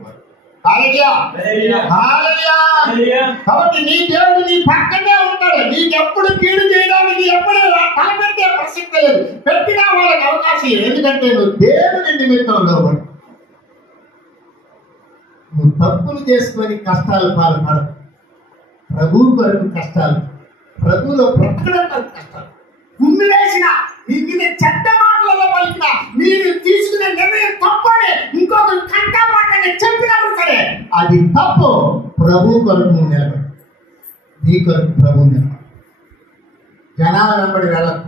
కాబట్టి నీ దేవుడు నీ పక్కనే ఉంటాడు. నీకెప్పుడు కీడు చేయడానికి ఎప్పుడు తలపెట్టే ప్రసక్తి లేదు. పెట్టినా వాళ్ళకి అవకాశం లేదు. ఎందుకంటే నువ్వు దేవుని నిమిత్తం లోబడు. నువ్వు తప్పులు చేసుకొని కష్టాలు పాల్పడదు. ప్రభు కొరకు కష్టాలు, ప్రభువులో బ్రతకడం కొరకు కష్టాలు. కుమ్మివేసిన నీకు చెడ్డ మాటలలో పలికిన, మీరు తీసుకునే నిర్ణయం తప్పని ఇంకొకరు కంట మాటని చెప్పినప్పుడు సరే అది తప్పు. ప్రభు కొరకు నువ్వు నిలబడు. నీ కొరకు ప్రభు నిలబడు. జనాల వెంబడి వెళ్ళకు.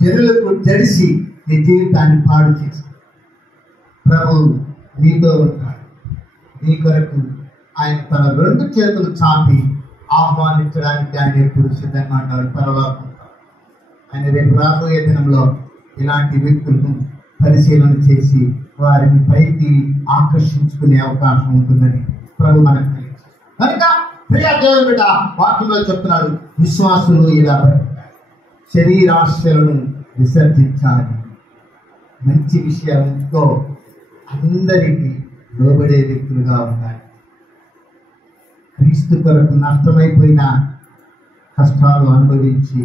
జనులకు జడిసి నీ జీవితాన్ని పాడు చేసి ప్రభు నీతో ఉంటాడు. నీ కొరకు ఆయన తన 2 చేతులు చాపి ఆహ్వానించడానికి ఆయన ఎప్పుడు సిద్ధంగా ఉంటాడు. పరలోకం ఆయన రేపు రాబోయే దినంలో ఇలాంటి వ్యక్తులను పరిశీలన చేసి వారిని పైకి ఆకర్షించుకునే అవకాశం ఉంటుందని ప్రభు మనకు తెలియజేస్తాడు. కనుక ప్రియ దేవుని బిడ్డ వాక్యంలో చెప్తున్నాడు, విశ్వాసులు ఇలా బ్రతకాలి, శరీరాశలను విసర్జించాలి, మంచి విషయంతో అందరికీ లోబడే వ్యక్తులుగా ఉండాలి. క్రీస్తు కొరకు నష్టమైపోయిన కష్టాలు అనుభవించి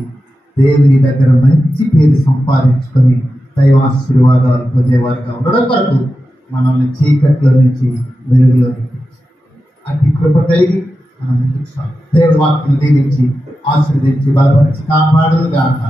దేవుని దగ్గర మంచి పేరు సంపాదించుకొని దైవాశీర్వాదాలు పొందేవారుగా ఉండడం కొరకు మనల్ని చీకట్లో నుంచి వెలుగులోకి అట్టి కృప కలిగి మనం ముందుకు సాగు. దేవుడి వాక్యం దీవించి ఆశీర్వదించి బలపరిచి కాపాడుగాక.